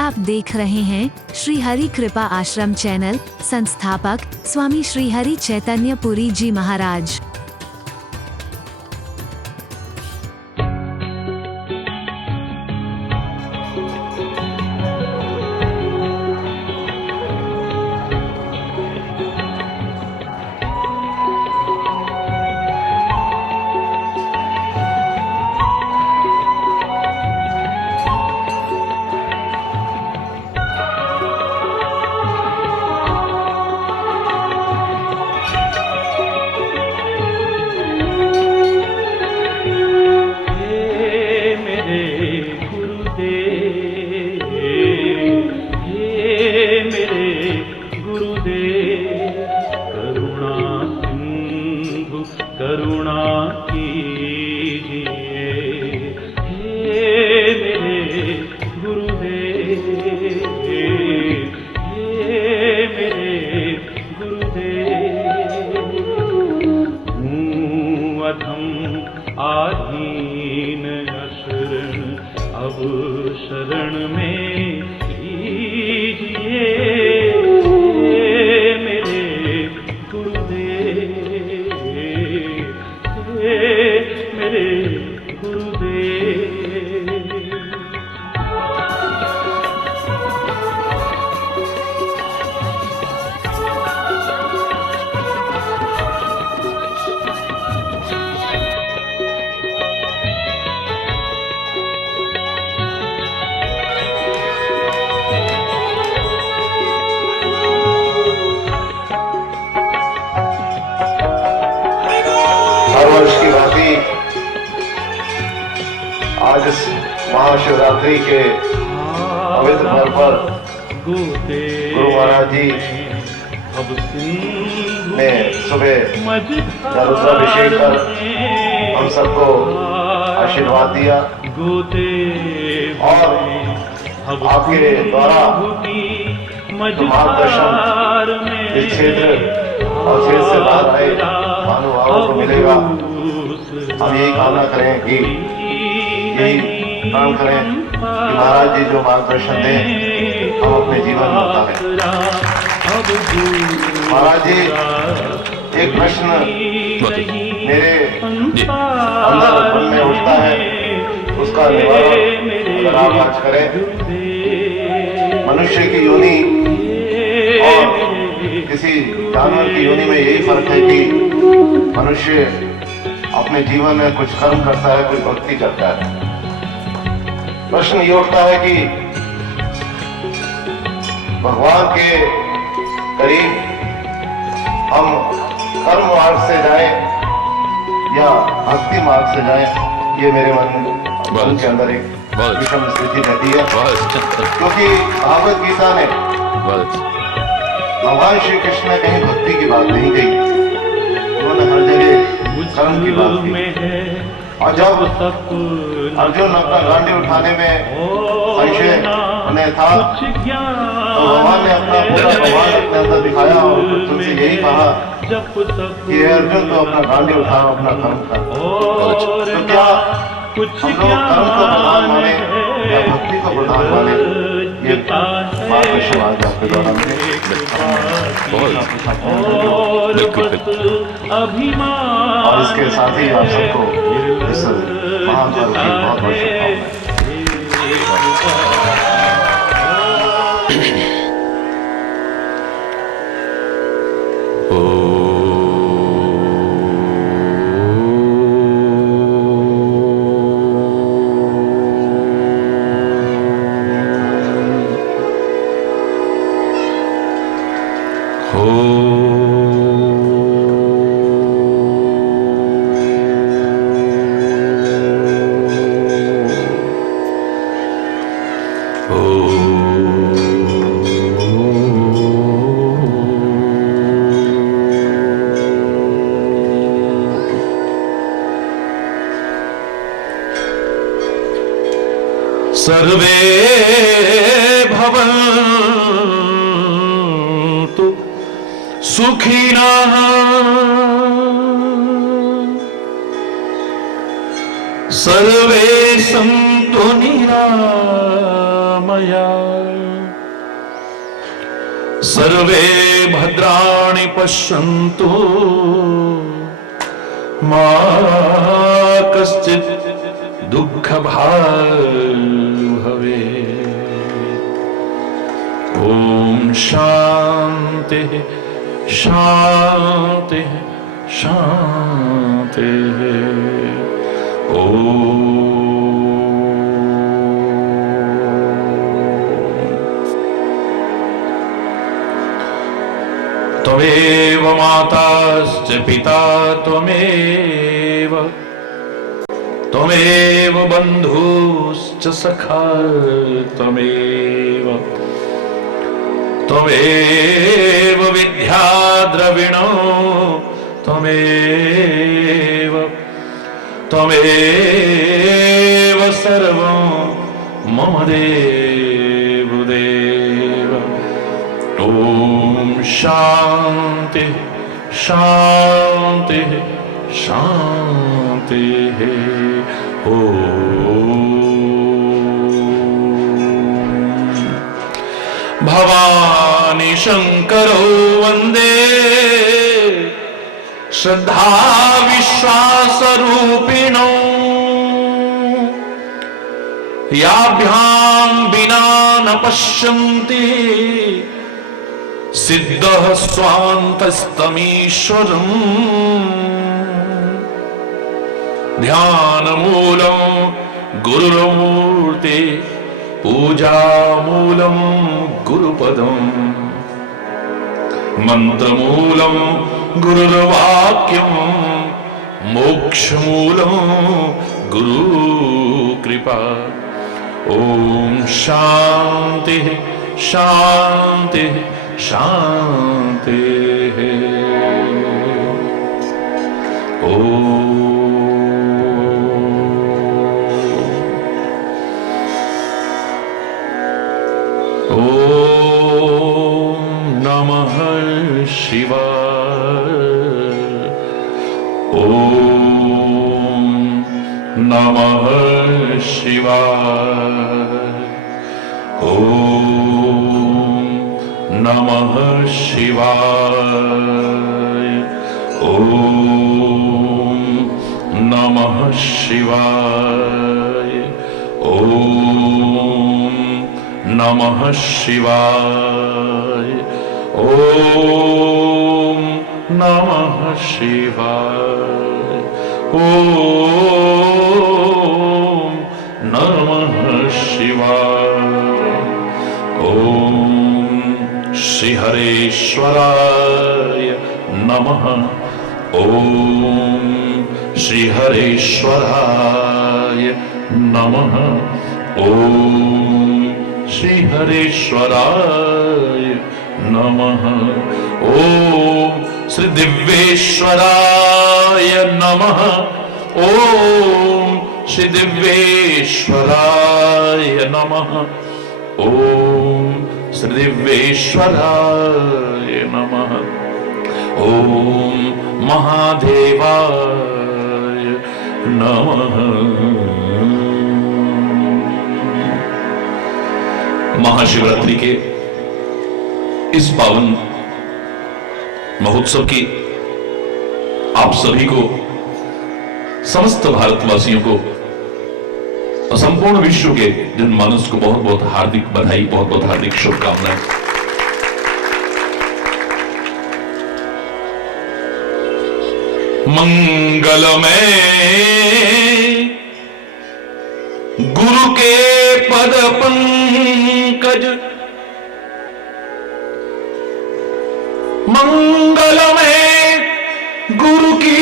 आप देख रहे हैं श्री हरि कृपा आश्रम चैनल। संस्थापक स्वामी श्री हरि चैतन्य पुरी जी महाराज। करुणा कीजिए हे मेरे गुरुदेव, हे मेरे गुरुदेव। हूँ अधम आधीन अशरण, अब शरण में लीजिए हे मेरे गुरुदेव, मेरे गुरुदेव। हर वर्ष की भांति आज इस महाशिवरात्रि के पवित्र पर्व पर गुरु महाराज जी ने सुबह जलाभिषेक कर हम सबको आशीर्वाद दिया और आपके द्वारा जो मार्गदर्शन इस क्षेत्र और क्षेत्र से बाहर आए महानुभावों को मिलेगा। हम यही कामना करें कि यही काम करें कि महाराज जी जो मार्गदर्शन दें हम अपने जीवन में उतारें। महाराज जी, एक प्रश्न मेरे अंदर मन में उठता है, उसका निवारण अगर आप आज करें। मनुष्य की योनि और किसी जानवर की योनि में यही फर्क है कि मनुष्य अपने जीवन में कुछ कर्म करता है, कोई भक्ति करता है। प्रश्न ये उठता है कि भगवान के करीब हम कर्म मार्ग से जाएं या भक्ति मार्ग से जाएं, ये मेरे मन के अंदर एक विषम स्थिति रहती है। क्योंकि भागवत गीता ने भगवान श्री कृष्ण ने कहीं भक्ति की बात नहीं कही, उन्होंने हर जगह कर्म की बात की। और जब अर्जुन अपना गांडी उठाने में संशय उन्हें था तो भगवान ने अपना पूरा भगवान अपने अंदर दिखाया और तुमसे यही कहा कि अर्जुन तो अपना गांडी उठाओ, अपना कर्म कर। तो क्या हम लोग कर्म को प्रधान माने या भक्ति को प्रधान माने, ये मार्गदर्शन आज आपके द्वारा मिले। और इसके साथ ही आप सबको इस महान पर्व की बहुत बहुत सर्वे भवन्तु सुखिनः, सर्वे सन्तु निरामया। सर्वे भद्राणि पश्यन्तु मा कश्चित् दुःखभाग् भवेत्। ॐ शान्तिः शान्तिः शान्तिः। त्वमेव माताश्च पिता त्वमेव, त्वमेव बन्धुश्च सखा त्वमेव, त्वमेव विद्या द्रविणो त्वमेव, त्वमेव सर्वं मम देवदेव। ॐ शान्तिः शान्तिः शान्तिः। ॐ भवानी शंकरो वंदे श्रद्धा विश्वास रूपिणो, याभ्यां विना न पश्यन्ति सिद्धः स्वान्तस्तमीश्वरम्। ध्यानमूलं गुरुर्मूर्ति, पूजामूलं गुरुपदम्, मन्त्रमूलं गुरुर्वाक्यं, मोक्षमूलं गुरुकृपा। ॐ शान्तिः शान्तिः शान्तिः। ॐ नमः शिवाय। ॐ नमः शिवाय। ॐ नमः शिवाय। ॐ नमः शिवाय। ॐ नमः शिवाय। ॐ नमः शिवाय। ॐ नमः शिवाय। ॐ श्रीहरेश्वराय नमः। ॐ श्रीहरेश्वराय नमः। ॐ श्रीहरेश्वराय नमः। ॐ श्री दिव्येश्वराय नमः। ॐ श्री दिव्येश्वराय नमः। ॐ श्री दिव्येश्वराय नमः। ॐ महादेवाय नमः। महाशिवरात्रि के इस पावन महोत्सव की आप सभी को, समस्त भारतवासियों को और संपूर्ण विश्व के जनमानस को बहुत बहुत हार्दिक बधाई, बहुत बहुत हार्दिक शुभकामनाएं। मंगलमय गुरु के पद पंकज, मंगलमय गुरु की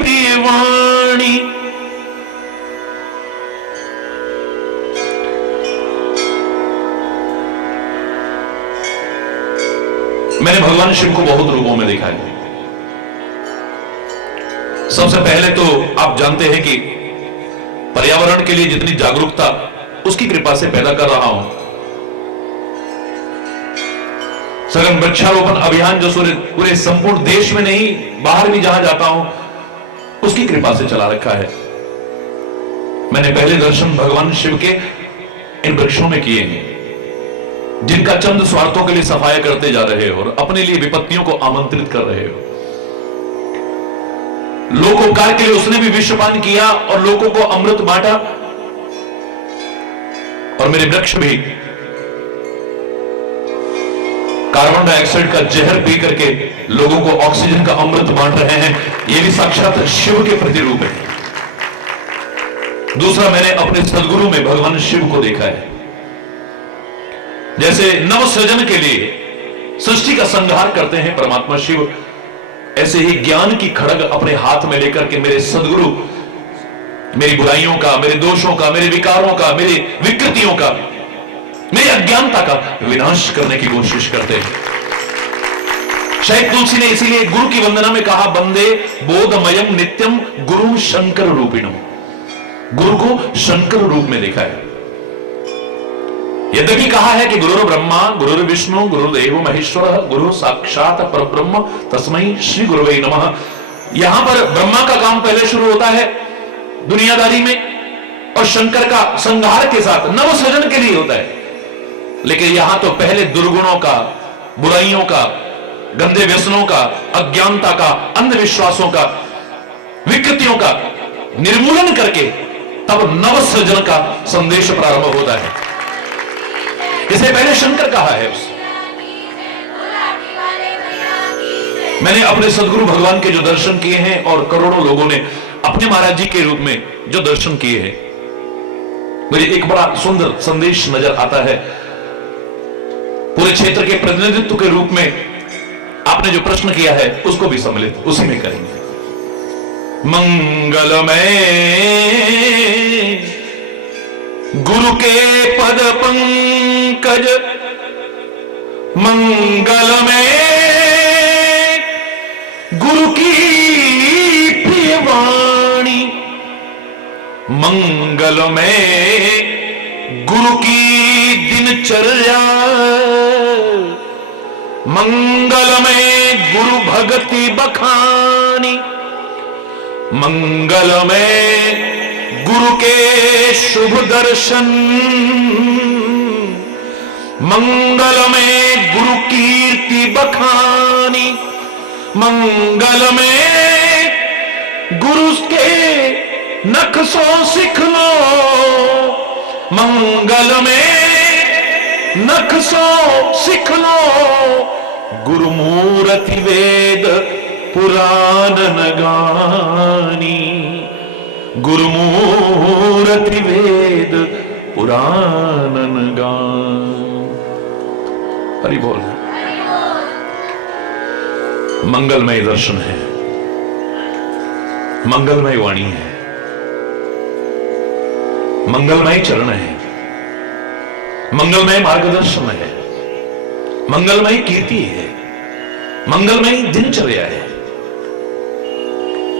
प्रियवाणी, मैंने भगवान शिव को बहुत रूपों में देखा है। सबसे पहले तो आप जानते हैं कि पर्यावरण के लिए जितनी जागरूकता उसकी कृपा से पैदा कर रहा हूं। सघन वृक्षारोपण अभियान जो पूरे संपूर्ण देश में नहीं, बाहर भी जहां जाता हूं उसकी कृपा से चला रखा है। मैंने पहले दर्शन भगवान शिव के इन वृक्षों में किए हैं। जिनका चंद स्वार्थों के लिए सफाया करते जा रहे हो और अपने लिए विपत्तियों को आमंत्रित कर रहे हो। लोकोपकार के लिए उसने भी विषपान किया और लोगों को अमृत बांटा, और मेरे वृक्ष भी कार्बन डाइऑक्साइड का जहर पी करके लोगों को ऑक्सीजन का अमृत बांट रहे हैं। यह भी साक्षात शिव के प्रतिरूप है। दूसरा, मैंने अपने सदगुरु में भगवान शिव को देखा है। जैसे नव सृजन के लिए सृष्टि का संहार करते हैं परमात्मा शिव, ऐसे ही ज्ञान की खड़ग अपने हाथ में लेकर के मेरे सदगुरु मेरी बुराइयों का, मेरे दोषों का, मेरे विकारों का, मेरी विकृतियों का, मेरी अज्ञानता का विनाश करने की कोशिश करते हैं। शायद तुलसी ने इसीलिए गुरु की वंदना में कहा, वंदे बोधमयम नित्यम गुरु शंकर रूपिणो। गुरु को शंकर रूप में देखा है। यद्यपि कहा है कि गुरुर् ब्रह्मा गुरुर् विष्णु गुरुदेव महेश्वर गुरु साक्षात परब्रह्म तस्मै श्री गुरुवे नमः। यहां पर ब्रह्मा का काम पहले शुरू होता है दुनियादारी में, और शंकर का संहार के साथ नव सृजन के लिए होता है। लेकिन यहां तो पहले दुर्गुणों का, बुराइयों का, गंदे व्यसनों का, अज्ञानता का, अंधविश्वासों का, विकृतियों का निर्मूलन करके तब नव सृजन का संदेश प्रारंभ होता है। इसे पहले शंकर कहा है। मैंने अपने सदगुरु भगवान के जो दर्शन किए हैं और करोड़ों लोगों ने अपने महाराज जी के रूप में जो दर्शन किए हैं, मुझे एक बड़ा सुंदर संदेश नजर आता है। पूरे क्षेत्र के प्रतिनिधित्व के रूप में आपने जो प्रश्न किया है उसको भी सम्मिलित उसी में करेंगे। मंगलमय गुरु के पद पंकज, मंगलमय गुरु की प्रिय वाणी, मंगलमय गुरु की दिनचर्या, मंगलमय गुरु भक्ति बखानी, मंगलमय गुरु के शुभ दर्शन, मंगलमय गुरु कीर्ति बखानी, मंगलमय गुरु के नक्शों सीख लो, मंगलमय नक्शों सीख लो, गुरु मूर्ति वेद पुराण गानी, गुरु मूर्ति वेद पुराण गान। हरि बोल। मंगलमय दर्शन है, मंगलमय वाणी है, मंगलमय चरण है, मंगलमय मार्गदर्शन है, मंगलमय कीर्ति है, मंगलमय दिनचर्या है।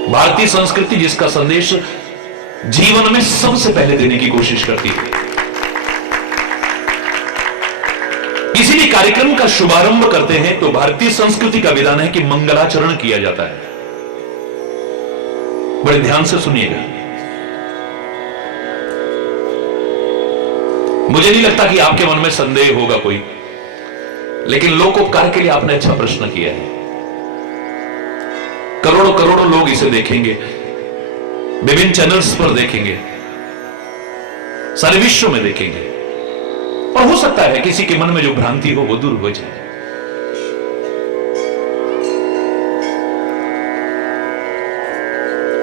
भारतीय संस्कृति जिसका संदेश जीवन में सबसे पहले देने की कोशिश करती है। किसी भी कार्यक्रम का शुभारंभ करते हैं तो भारतीय संस्कृति का विधान है कि मंगलाचरण किया जाता है। बड़े ध्यान से सुनिएगा। मुझे नहीं लगता कि आपके मन में संदेह होगा कोई, लेकिन लोकोपकार के लिए आपने अच्छा प्रश्न किया है। करोड़ों करोड़ों लोग इसे देखेंगे, विभिन्न चैनल्स पर देखेंगे, सारे विश्व में देखेंगे, और हो सकता है किसी के मन में जो भ्रांति हो वो दूर हो जाए।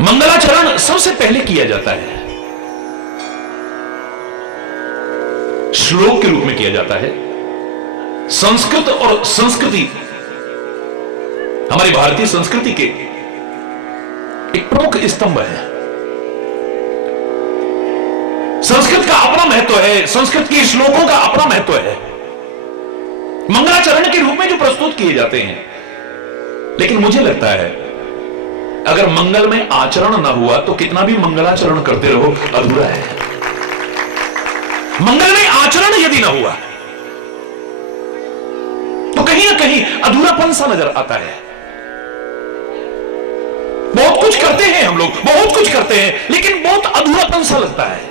मंगलाचरण सबसे पहले किया जाता है, श्लोक के रूप में किया जाता है। संस्कृत और संस्कृति हमारी भारतीय संस्कृति के एक प्रमुख स्तंभ है। संस्कृत का अपना महत्व है, संस्कृत के श्लोकों का अपना महत्व है, मंगलाचरण के रूप में जो प्रस्तुत किए जाते हैं। लेकिन मुझे लगता है अगर मंगल में आचरण ना हुआ तो कितना भी मंगलाचरण करते रहो अधूरा है। मंगल में आचरण यदि ना हुआ तो कहीं ना कहीं अधूरापन सा नजर आता है। बहुत कुछ करते हैं हम लोग, बहुत कुछ करते हैं, लेकिन बहुत अधूरापन सा लगता है।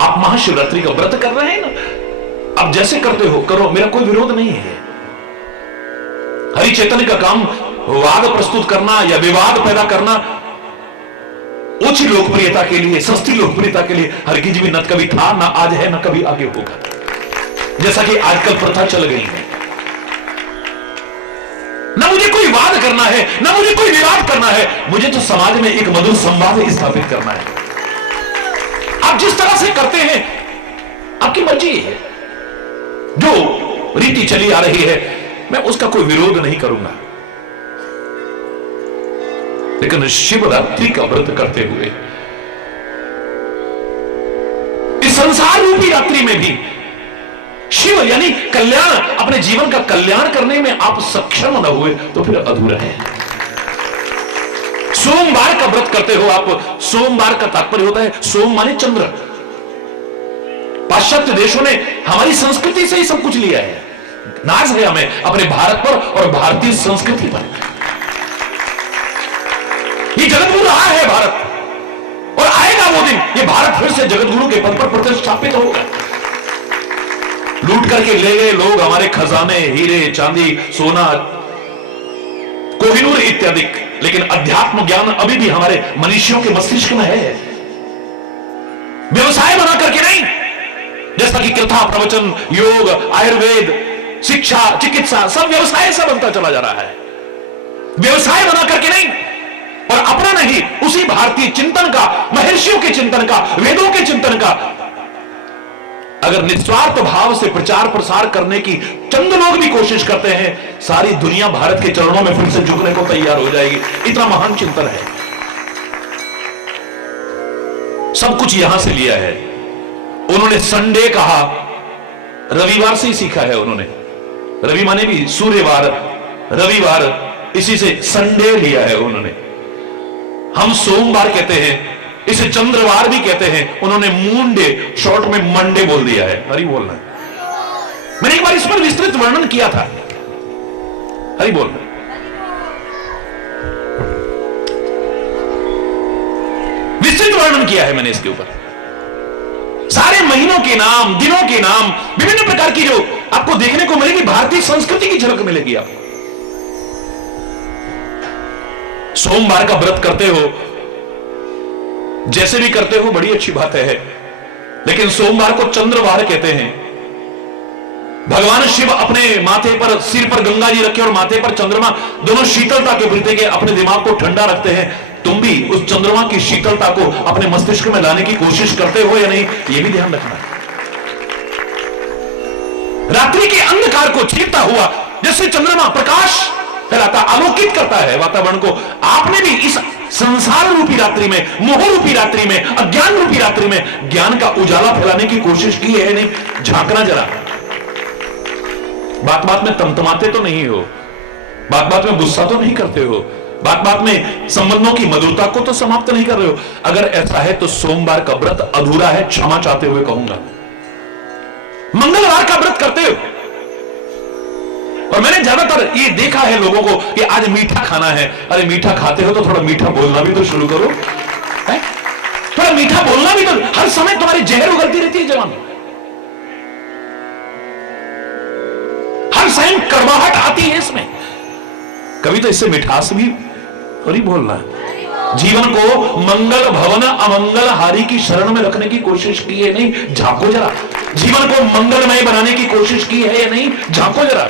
आप आप महाशिवरात्रि का व्रत कर रहे हैं ना, आप जैसे करते हो करो, मेरा कोई विरोध नहीं है। हरि चैतन्य का काम वाद प्रस्तुत करना या विवाद पैदा करना उच्च लोकप्रियता के लिए, सस्ती लोकप्रियता के लिए हरगिज भी न कभी था, ना आज है, ना कभी आगे होगा, जैसा कि आजकल प्रथा चल गई है। ना मुझे कोई वाद करना है, ना मुझे कोई विवाद करना है, मुझे तो समाज में एक मधुर संवाद स्थापित करना है। आप जिस तरह से करते हैं आपकी मर्जी है, जो रीति चली आ रही है मैं उसका कोई विरोध नहीं करूंगा, लेकिन शिवरात्रि का व्रत करते हुए इस संसार रूपी रात्रि में भी शिव यानी कल्याण, अपने जीवन का कल्याण करने में आप सक्षम न हुए तो फिर अधूरा है। सोमवार का व्रत करते हो आप, सोमवार का तात्पर्य होता है सोम माने चंद्र। पाश्चात्य देशों ने हमारी संस्कृति से ही सब कुछ लिया है, नाज है हमें अपने भारत पर और भारतीय संस्कृति पर। ये जगतगुरु रहा है भारत, और आएगा वो दिन ये भारत फिर से जगतगुरु के पद पर प्रतिष्ठापित होगा। लूट करके ले गए लोग हमारे खजाने, हीरे चांदी सोना कोहिनूर इत्यादि, लेकिन अध्यात्म ज्ञान अभी भी हमारे मनुष्यों के मस्तिष्क में है। व्यवसाय बना करके नहीं, जैसा कि कथा प्रवचन योग आयुर्वेद शिक्षा चिकित्सा सब व्यवसाय से बनता चला जा रहा है, व्यवसाय बना करके नहीं, और अपना नहीं, उसी भारतीय चिंतन का, महर्षियों के चिंतन का, वेदों के चिंतन का अगर निस्वार्थ भाव से प्रचार प्रसार करने की चंद लोग भी कोशिश करते हैं, सारी दुनिया भारत के चरणों में फिर से झुकने को तैयार हो जाएगी। इतना महान चिंतन है, सब कुछ यहां से लिया है। उन्होंने संडे कहा, रविवार से ही सीखा है उन्होंने, रवि माने भी सूर्यवार, रविवार, इसी से संडे लिया है उन्होंने। हम सोमवार कहते हैं, इसे चंद्रवार भी कहते हैं, उन्होंने मून डे शॉर्ट में मंडे बोल दिया है। हरि बोलना, मैंने एक बार इस पर विस्तृत वर्णन किया था। हरि बोलना, विस्तृत वर्णन किया है मैंने इसके ऊपर, सारे महीनों के नाम, दिनों के नाम, विभिन्न प्रकार की जो आपको देखने को मिलेगी, भारतीय संस्कृति की झलक मिलेगी आपको। सोमवार का व्रत करते हो, जैसे भी करते हो बड़ी अच्छी बात है, लेकिन सोमवार को चंद्रवार कहते हैं। भगवान शिव अपने माथे पर, सिर पर गंगा जी रखे और माथे पर चंद्रमा, दोनों शीतलता के प्रतीक है, अपने दिमाग को ठंडा रखते हैं। तुम भी उस चंद्रमा की शीतलता को अपने मस्तिष्क में लाने की कोशिश करते हो या नहीं, यह भी ध्यान रखना है। रात्रि के अंधकार को चीरता हुआ जैसे चंद्रमा प्रकाश फैलाता, आलोकित करता है वातावरण को, आपने भी इस संसार रूपी रात्रि में, मोह रूपी रात्रि में, अज्ञान रूपी रात्रि में ज्ञान का उजाला फैलाने की कोशिश की है नहीं? झांकना जरा, बात बात में तमतमाते तो नहीं हो, बात बात में गुस्सा तो नहीं करते हो, बात बात में संबंधों की मधुरता को तो समाप्त नहीं कर रहे हो। अगर ऐसा है तो सोमवार का व्रत अधूरा है, क्षमा चाहते हुए कहूंगा। मंगलवार का व्रत करते हो, और मैंने ज्यादातर ये देखा है लोगों को कि आज मीठा खाना है। अरे मीठा खाते हो तो थोड़ा मीठा बोलना भी तो शुरू करो, है? थोड़ा मीठा बोलना भी तो, हर समय तुम्हारी जहर उगलती रहती है जवान, हर समय कड़वाहट आती है इसमें, कभी तो इससे मिठास भी थोड़ी बोलना। जीवन को मंगल भवन अमंगल हारी की शरण में रखने की कोशिश की है नहीं? झांको जरा, जीवन को मंगलमय बनाने की कोशिश की है या नहीं? झांको जरा,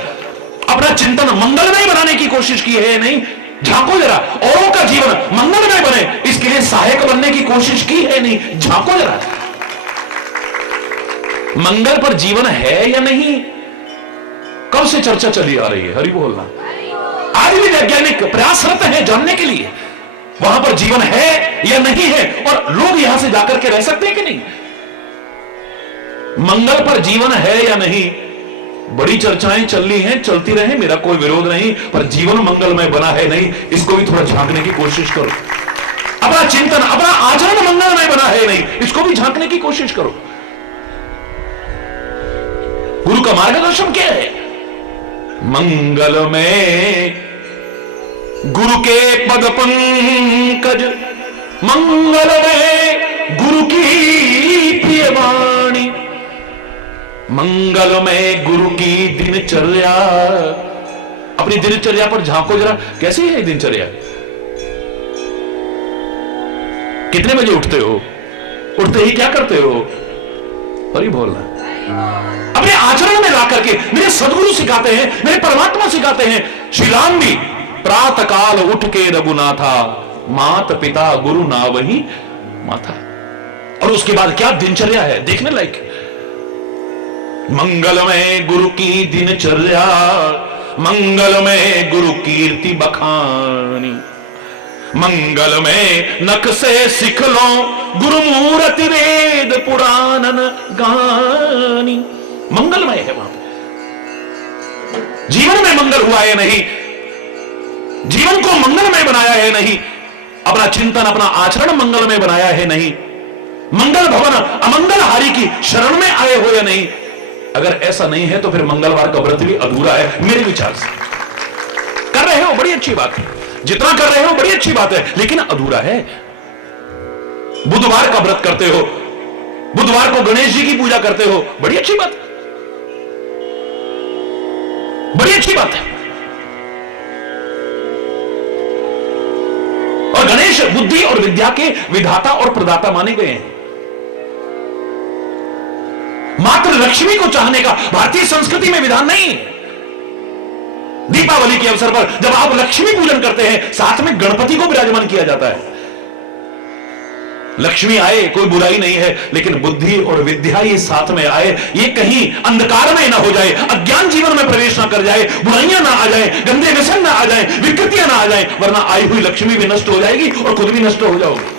अपना चिंतन मंगलमय बनाने की कोशिश की है या नहीं? झांको जरा, औरों का जीवन मंगलमय बने इसके लिए सहायक बनने की कोशिश की है नहीं? झांको जरा, मंगल पर जीवन है या नहीं, कब से चर्चा चली आ रही है? हरि बोलना, आज भी वैज्ञानिक प्रयासरत है जानने के लिए वहां पर जीवन है या नहीं है, और लोग यहां से जाकर के रह सकते हैं कि नहीं? मंगल पर जीवन है या नहीं, बड़ी चर्चाएं चल रही हैं, चलती रहे, मेरा कोई विरोध नहीं, पर जीवन मंगलमय बना है नहीं, इसको भी थोड़ा झांकने की कोशिश करो। अपना चिंतन, अपना आचरण मंगलमय बना है नहीं, इसको भी झांकने की कोशिश करो। गुरु का मार्गदर्शन क्या है? मंगलमय गुरु के पद पंकज, मंगलमय गुरु की प्रिय वाणी, मंगलमय गुरु की दिनचर्या। अपनी दिनचर्या पर झांको जरा, कैसी है दिनचर्या? कितने बजे उठते हो? उठते ही क्या करते हो? अरे बोलना। अपने आचरण में ला करके मेरे सदगुरु सिखाते हैं, मेरे परमात्मा सिखाते हैं। श्री राम भी प्रातः काल उठ के रघुनाथा, मात पिता गुरु ना वही माथा। और उसके बाद क्या दिनचर्या है देखने लायक। मंगलमय गुरु की दिनचर्या, मंगलमय गुरु कीर्ति बखानी, मंगलमय नख से सिख लो गुरु मूर्ति वेद पुराणन गानी। मंगलमय है वहां पे। जीवन में मंगल हुआ है नहीं, जीवन को मंगलमय बनाया है नहीं, अपना चिंतन अपना आचरण मंगलमय बनाया है नहीं, मंगल भवन अमंगलहारी की शरण में आए हो या नहीं। अगर ऐसा नहीं है तो फिर मंगलवार का व्रत भी अधूरा है मेरे विचार से। कर रहे हो बड़ी अच्छी बात है, जितना कर रहे हो बड़ी अच्छी बात है, लेकिन अधूरा है। बुधवार का व्रत करते हो, बुधवार को गणेश जी की पूजा करते हो, बड़ी अच्छी बात है, बड़ी अच्छी बात है। और गणेश बुद्धि और विद्या के विधाता और प्रदाता माने गए हैं। मात्र लक्ष्मी को चाहने का भारतीय संस्कृति में विधान नहीं है। दीपावली के अवसर पर जब आप लक्ष्मी पूजन करते हैं, साथ में गणपति को विराजमान किया जाता है। लक्ष्मी आए कोई बुराई नहीं है, लेकिन बुद्धि और विद्या ये साथ में आए, ये कहीं अंधकार में ना हो जाए, अज्ञान जीवन में प्रवेश ना कर जाए, बुराइयां ना आ जाए, गंदे व्यसन ना आ जाए, विकृतियां ना आ जाए, वरना आई हुई लक्ष्मी भी नष्ट हो जाएगी और खुद भी नष्ट हो जाओगे।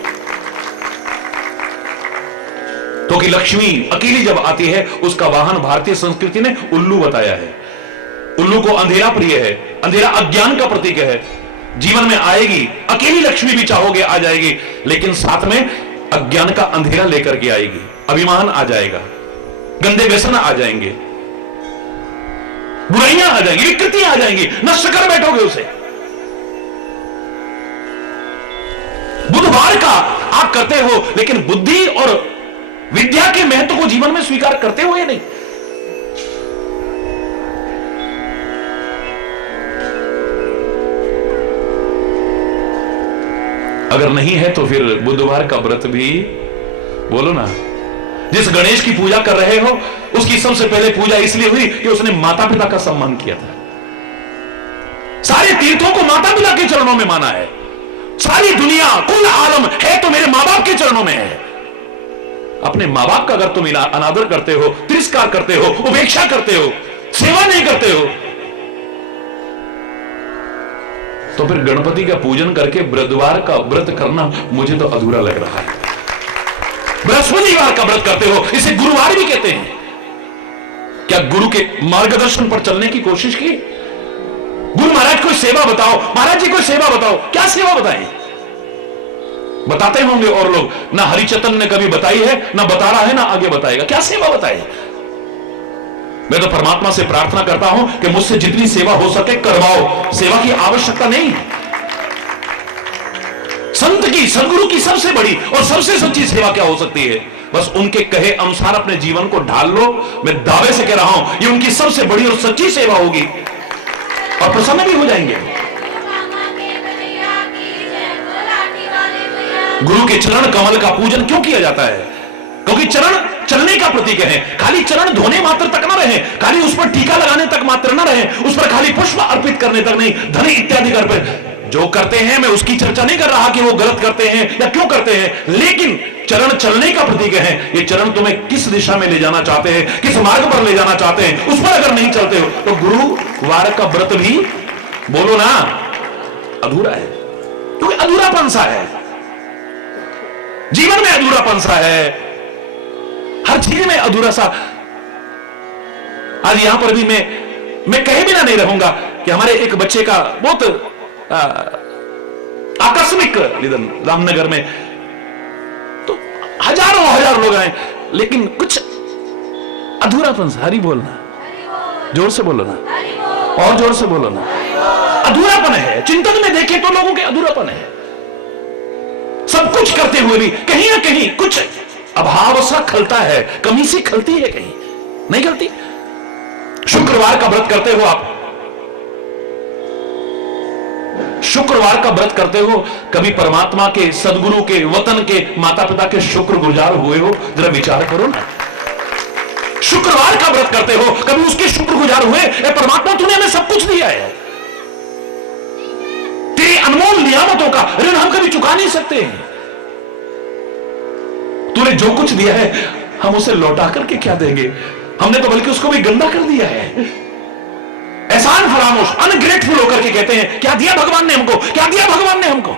तो कि लक्ष्मी अकेली जब आती है, उसका वाहन भारतीय संस्कृति ने उल्लू बताया है। उल्लू को अंधेरा प्रिय है, अंधेरा अज्ञान का प्रतीक है। जीवन में आएगी, अकेली लक्ष्मी भी चाहोगे आ जाएगी, लेकिन साथ में अज्ञान का अंधेरा लेकर के आएगी। अभिमान आ जाएगा, गंदे व्यसन आ जाएंगे, बुराइयां आ जाएंगी, विकृतियां आ जाएंगी, नष्ट कर बैठोगे उसे। बुधवार का आप करते हो, लेकिन बुद्धि और विद्या के महत्व को जीवन में स्वीकार करते हो या नहीं? अगर नहीं है तो फिर बुधवार का व्रत भी बोलो ना। जिस गणेश की पूजा कर रहे हो, उसकी सबसे पहले पूजा इसलिए हुई कि उसने माता पिता का सम्मान किया था। सारे तीर्थों को माता पिता के चरणों में माना है। सारी दुनिया कुल आलम है तो मेरे मां बाप के चरणों में है। अपने मां बाप का अगर तुम अनादर करते हो, तिरस्कार करते हो, उपेक्षा करते हो, सेवा नहीं करते हो, तो फिर गणपति का पूजन करके बुधवार का व्रत करना मुझे तो अधूरा लग रहा है। बृहस्पतिवार का व्रत करते हो, इसे गुरुवार भी कहते हैं। क्या गुरु के मार्गदर्शन पर चलने की कोशिश की? गुरु महाराज कोई सेवा बताओ, महाराज जी कोई सेवा बताओ। क्या सेवा बताएं? बताते होंगे और लोग, ना हरिचंदन ने कभी बताई है, ना बता रहा है, ना आगे बताएगा। क्या सेवा बताए? मैं तो परमात्मा से प्रार्थना करता हूं कि मुझसे जितनी सेवा हो सके करवाओ। सेवा की आवश्यकता नहीं। संत की, सदगुरु की सबसे बड़ी और सबसे सच्ची सेवा क्या हो सकती है? बस उनके कहे अनुसार अपने जीवन को ढाल लो। मैं दावे से कह रहा हूं, ये उनकी सबसे बड़ी और सच्ची सेवा होगी और प्रसन्न भी हो जाएंगे। गुरु के चरण कमल का पूजन क्यों किया जाता है? क्योंकि चरण चलने का प्रतीक है। खाली चरण धोने मात्र तक न रहे, खाली उस पर टीका लगाने तक मात्र न रहे, उस पर खाली पुष्प अर्पित करने तक नहीं, धन इत्यादि कर जो करते हैं, मैं उसकी चर्चा नहीं कर रहा कि वो गलत करते हैं या क्यों करते हैं, लेकिन चरण चलने का प्रतीक है। ये चरण तुम्हें किस दिशा में ले जाना चाहते हैं, किस मार्ग पर ले जाना चाहते हैं, उस पर अगर नहीं चलते हो तो गुरुवार का व्रत भी बोलो ना अधूरा है। क्योंकि अधूरापन सा है, जीवन में अधूरापन सा है, हर चीज में अधूरा सा। आज यहां पर भी मैं कहे बिना नहीं रहूंगा कि हमारे एक बच्चे का बहुत आकस्मिक निधन रामनगर में। तो हजारों लोग आए, लेकिन कुछ अधूरापन सा। हरी बोलना, जोर से बोलो ना, और जोर से बोलो ना। अधूरापन है। चिंतन में देखें तो लोगों के अधूरापन है। सब कुछ करते हुए भी कहीं ना कहीं कुछ अभाव सा खलता है, कमी सी खलती है कहीं। नहीं करती। शुक्रवार का व्रत करते हो आप, शुक्रवार का व्रत करते हो, कभी परमात्मा के, सदगुरु के, वतन के, माता पिता के शुक्रगुजार हुए हो? जरा विचार करो ना। शुक्रवार का व्रत करते हो, कभी उसके शुक्रगुजार हुए? परमात्मा तूने हमें सब कुछ दिया है, तेरी अनमोल नियामतों का ऋण हम कभी चुका नहीं सकते। तूने जो कुछ दिया है हम उसे लौटा करके क्या देंगे? हमने तो बल्कि उसको भी गंदा कर दिया है। एहसान फरामोश, अनग्रेटफुल होकर के कहते हैं क्या दिया भगवान ने हमको, क्या दिया भगवान ने हमको?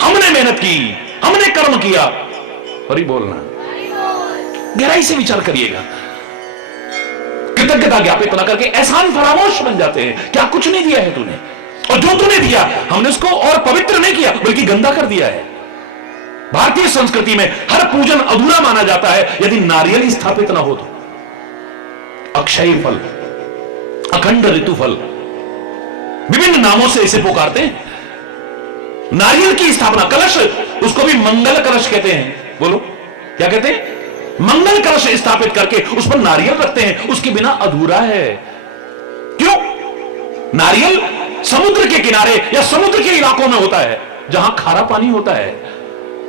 हमने मेहनत की, हमने कर्म किया। हरि बोलना, गहराई से विचार करिएगा। कृतज्ञता ज्ञापित ना करके एहसान फरामोश बन जाते हैं। क्या कुछ नहीं दिया है तूने, और जो तूने दिया हमने उसको और पवित्र नहीं किया बल्कि गंदा कर दिया है। भारतीय संस्कृति में हर पूजन अधूरा माना जाता है यदि नारियल स्थापित ना हो तो। अक्षय फल, अखंड ऋतुफल, विभिन्न नामों से इसे पुकारते हैं। नारियल की स्थापना, कलश, उसको भी मंगल कलश कहते हैं। बोलो क्या कहते हैं? मंगल कलश स्थापित करके उस पर नारियल रखते हैं, उसके बिना अधूरा है। क्यों? नारियल समुद्र के किनारे या समुद्र के इलाकों में होता है जहां खारा पानी होता है।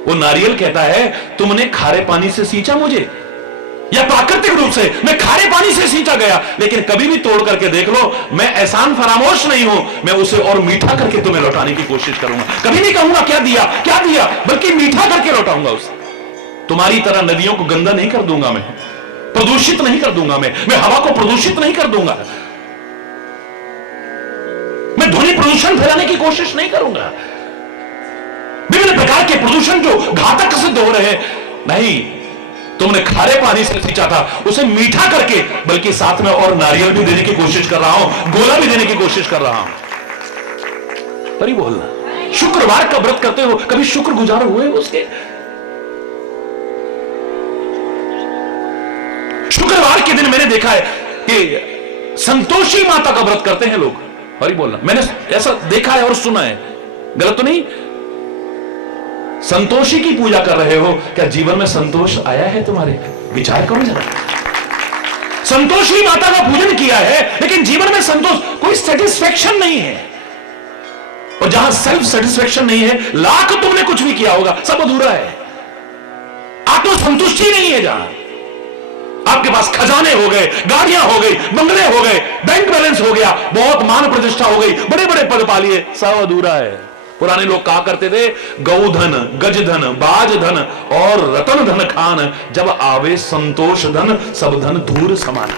वो नारियल कहता है तुमने खारे पानी से सींचा मुझे, या प्राकृतिक रूप से मैं खारे पानी से सींचा गया, लेकिन कभी भी तोड़ करके देख लो, मैं एहसान फरामोश नहीं हूं, मैं उसे और मीठा करके तुम्हें लौटाने की कोशिश करूंगा। कभी नहीं कहूंगा क्या दिया क्या दिया, बल्कि मीठा करके लौटाऊंगा उसे। तुम्हारी तरह नदियों को गंदा नहीं कर दूंगा, मैं प्रदूषित नहीं कर दूंगा, मैं हवा को प्रदूषित नहीं कर दूंगा, मैं ध्वनि प्रदूषण फैलाने की कोशिश नहीं करूंगा। विभिन्न प्रकार के प्रदूषण जो घातक सिद्ध हो रहे हैं, नहीं, तुमने खारे पानी से सींचा था, उसे मीठा करके, बल्कि साथ में और नारियल भी देने की कोशिश कर रहा हूं, गोला भी देने की कोशिश कर रहा हूं। पर ही बोलना, शुक्रवार का व्रत करते हो, कभी शुक्रगुजार हुए उसके? शुक्रवार के दिन मैंने देखा है कि संतोषी माता का व्रत करते हैं लोग। हरि बोलना, मैंने ऐसा देखा है और सुना है, गलत तो नहीं? संतोषी की पूजा कर रहे हो, क्या जीवन में संतोष आया है तुम्हारे? विचार करो जरा। संतोषी माता का पूजन किया है, लेकिन जीवन में संतोष, कोई सेटिस्फेक्शन नहीं है। और जहां सेल्फ सेटिस्फेक्शन नहीं है, लाख तुमने कुछ भी किया होगा, सब अधूरा है। आत्मसंतुष्टि नहीं है। जहां आपके पास खजाने हो गए, गाड़ियां हो गई, बंगले हो गए, बैंक बैलेंस हो गया, बहुत मान प्रतिष्ठा हो गई, बड़े बड़े पद पा लिए, सब अधूरा है। पुराने लोग कहा करते थे, गौधन, गजधन, बाजधन और रतन धन खान, जब आवे संतोष धन, सब धन धूर समान।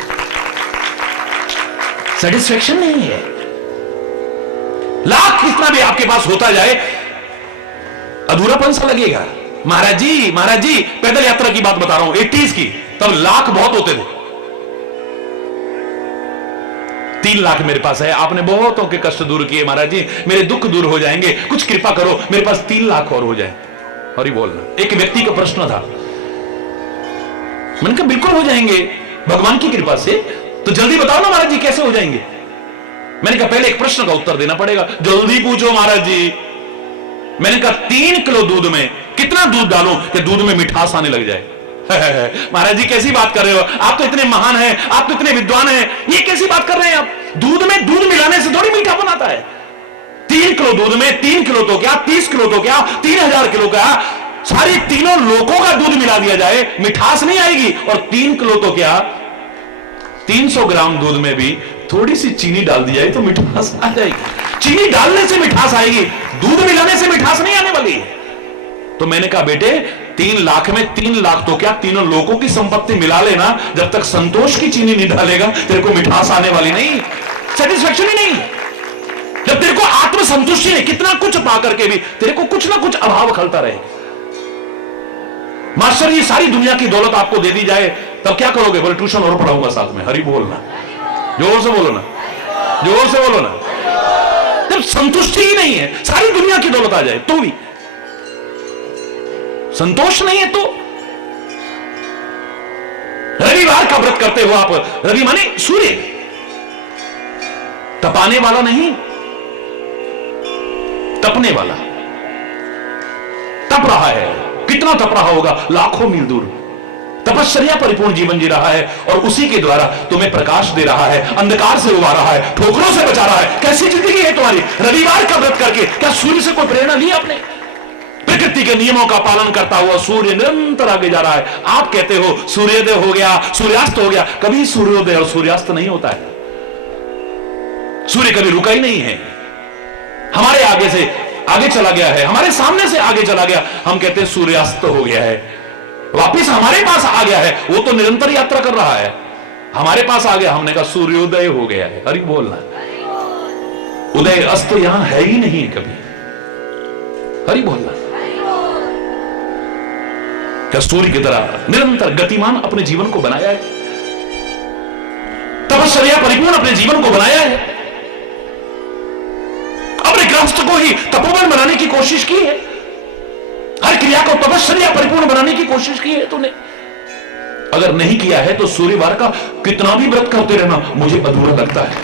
सेटिस्फेक्शन नहीं है। लाख कितना भी आपके पास होता जाए, अधूरापन सा लगेगा। महाराज जी, पैदल यात्रा की बात बता रहा हूं, 80s की, तब लाख बहुत होते थे। 3 लाख मेरे पास है, आपने बहुतों के कष्ट दूर किए महाराज जी, मेरे दुख दूर हो जाएंगे, कुछ कृपा करो, मेरे पास 3 लाख और हो जाए। और ही बोलना, एक व्यक्ति का प्रश्न था, मैंने कहा बिल्कुल हो जाएंगे भगवान की कृपा से, तो जल्दी बताओ ना महाराज जी कैसे हो जाएंगे। मैंने कहा पहले एक प्रश्न का उत्तर देना पड़ेगा, जल्दी पूछो महाराज जी। मैंने कहा 3 किलो दूध में कितना दूध डालूं कि दूध में मिठास आने लग जाए। महाराज जी कैसी बात कर रहे हो, आप तो इतने महान हैं, आप तो इतने विद्वान हैं, ये कैसी बात कर रहे हैं आप? दूध में दूध मिलाने से थोड़ी मीठा बनाता है। 3 किलो दूध में 3 किलो तो क्या, 30 किलो तो क्या, 3000 किलो का, सारी तीनों लोगों का दूध मिला दिया जाए, मिठास नहीं आएगी। और 3 किलो तो क्या, 300 ग्राम दूध में भी थोड़ी सी चीनी डाल दी जाए तो मिठास आ जाएगी। चीनी डालने से मिठास आएगी, दूध मिलाने से मिठास नहीं आने वाली। तो मैंने कहा बेटे 3 लाख में 3 लाख तो क्या, तीनों लोगों की संपत्ति मिला लेना, जब तक संतोष की चीनी नहीं डालेगा तेरे को मिठास आने वाली नहीं, सेटिस्फेक्शन ही नहीं। जब तेरे को आत्मसंतुष्टि नहीं, कितना कुछ पा करके भी तेरे को कुछ ना कुछ अभाव खलता रहे। मास्टर ये सारी दुनिया की दौलत आपको दे दी जाए तब क्या करोगे? बोले ट्यूशन और पढ़ाऊंगा साथ में। हरि बोलना, जोर से बोलो ना, जोर से बोलो ना। जब संतुष्टि ही नहीं है, सारी दुनिया की दौलत आ जाए तो भी संतोष नहीं है, तो रविवार का व्रत करते हो आप। रवि माने सूर्य, तपाने वाला नहीं, तपने वाला। तप रहा है, कितना तप रहा होगा, लाखों मील दूर तपश्चर्या परिपूर्ण जीवन जी रहा है और उसी के द्वारा तुम्हें प्रकाश दे रहा है, अंधकार से उबार रहा है, ठोकरों से बचा रहा है। कैसी जिंदगी है तुम्हारी? रविवार का व्रत करके क्या सूर्य से कोई प्रेरणा ली आपने? प्रकृति के नियमों का पालन करता हुआ सूर्य निरंतर आगे जा रहा है। आप कहते हो सूर्योदय हो गया, सूर्यास्त हो गया। कभी सूर्योदय और सूर्यास्त नहीं होता है। सूर्य कभी रुका ही नहीं है, हमारे आगे से आगे चला गया है, हमारे सामने से आगे चला गया। हम कहते हैं सूर्यास्त हो गया है, वापिस हमारे पास आ गया है। वो तो निरंतर यात्रा कर रहा है, हमारे पास आ गया। हमने कहा सूर्योदय हो गया है। हरि बोलना, उदय अस्त यहां है ही नहीं है कभी। हरि बोलना। क्या सूर्य की तरह निरंतर गतिमान अपने जीवन को बनाया है, तपश्चर्या परिपूर्ण अपने जीवन को बनाया है, अपने गृहस्थ को ही तपोवन बनाने की कोशिश की है, हर क्रिया को तपश्चर्या परिपूर्ण बनाने की कोशिश की है तूने। अगर नहीं किया है तो सूर्यवार का कितना भी व्रत करते रहना मुझे अधूरा लगता है।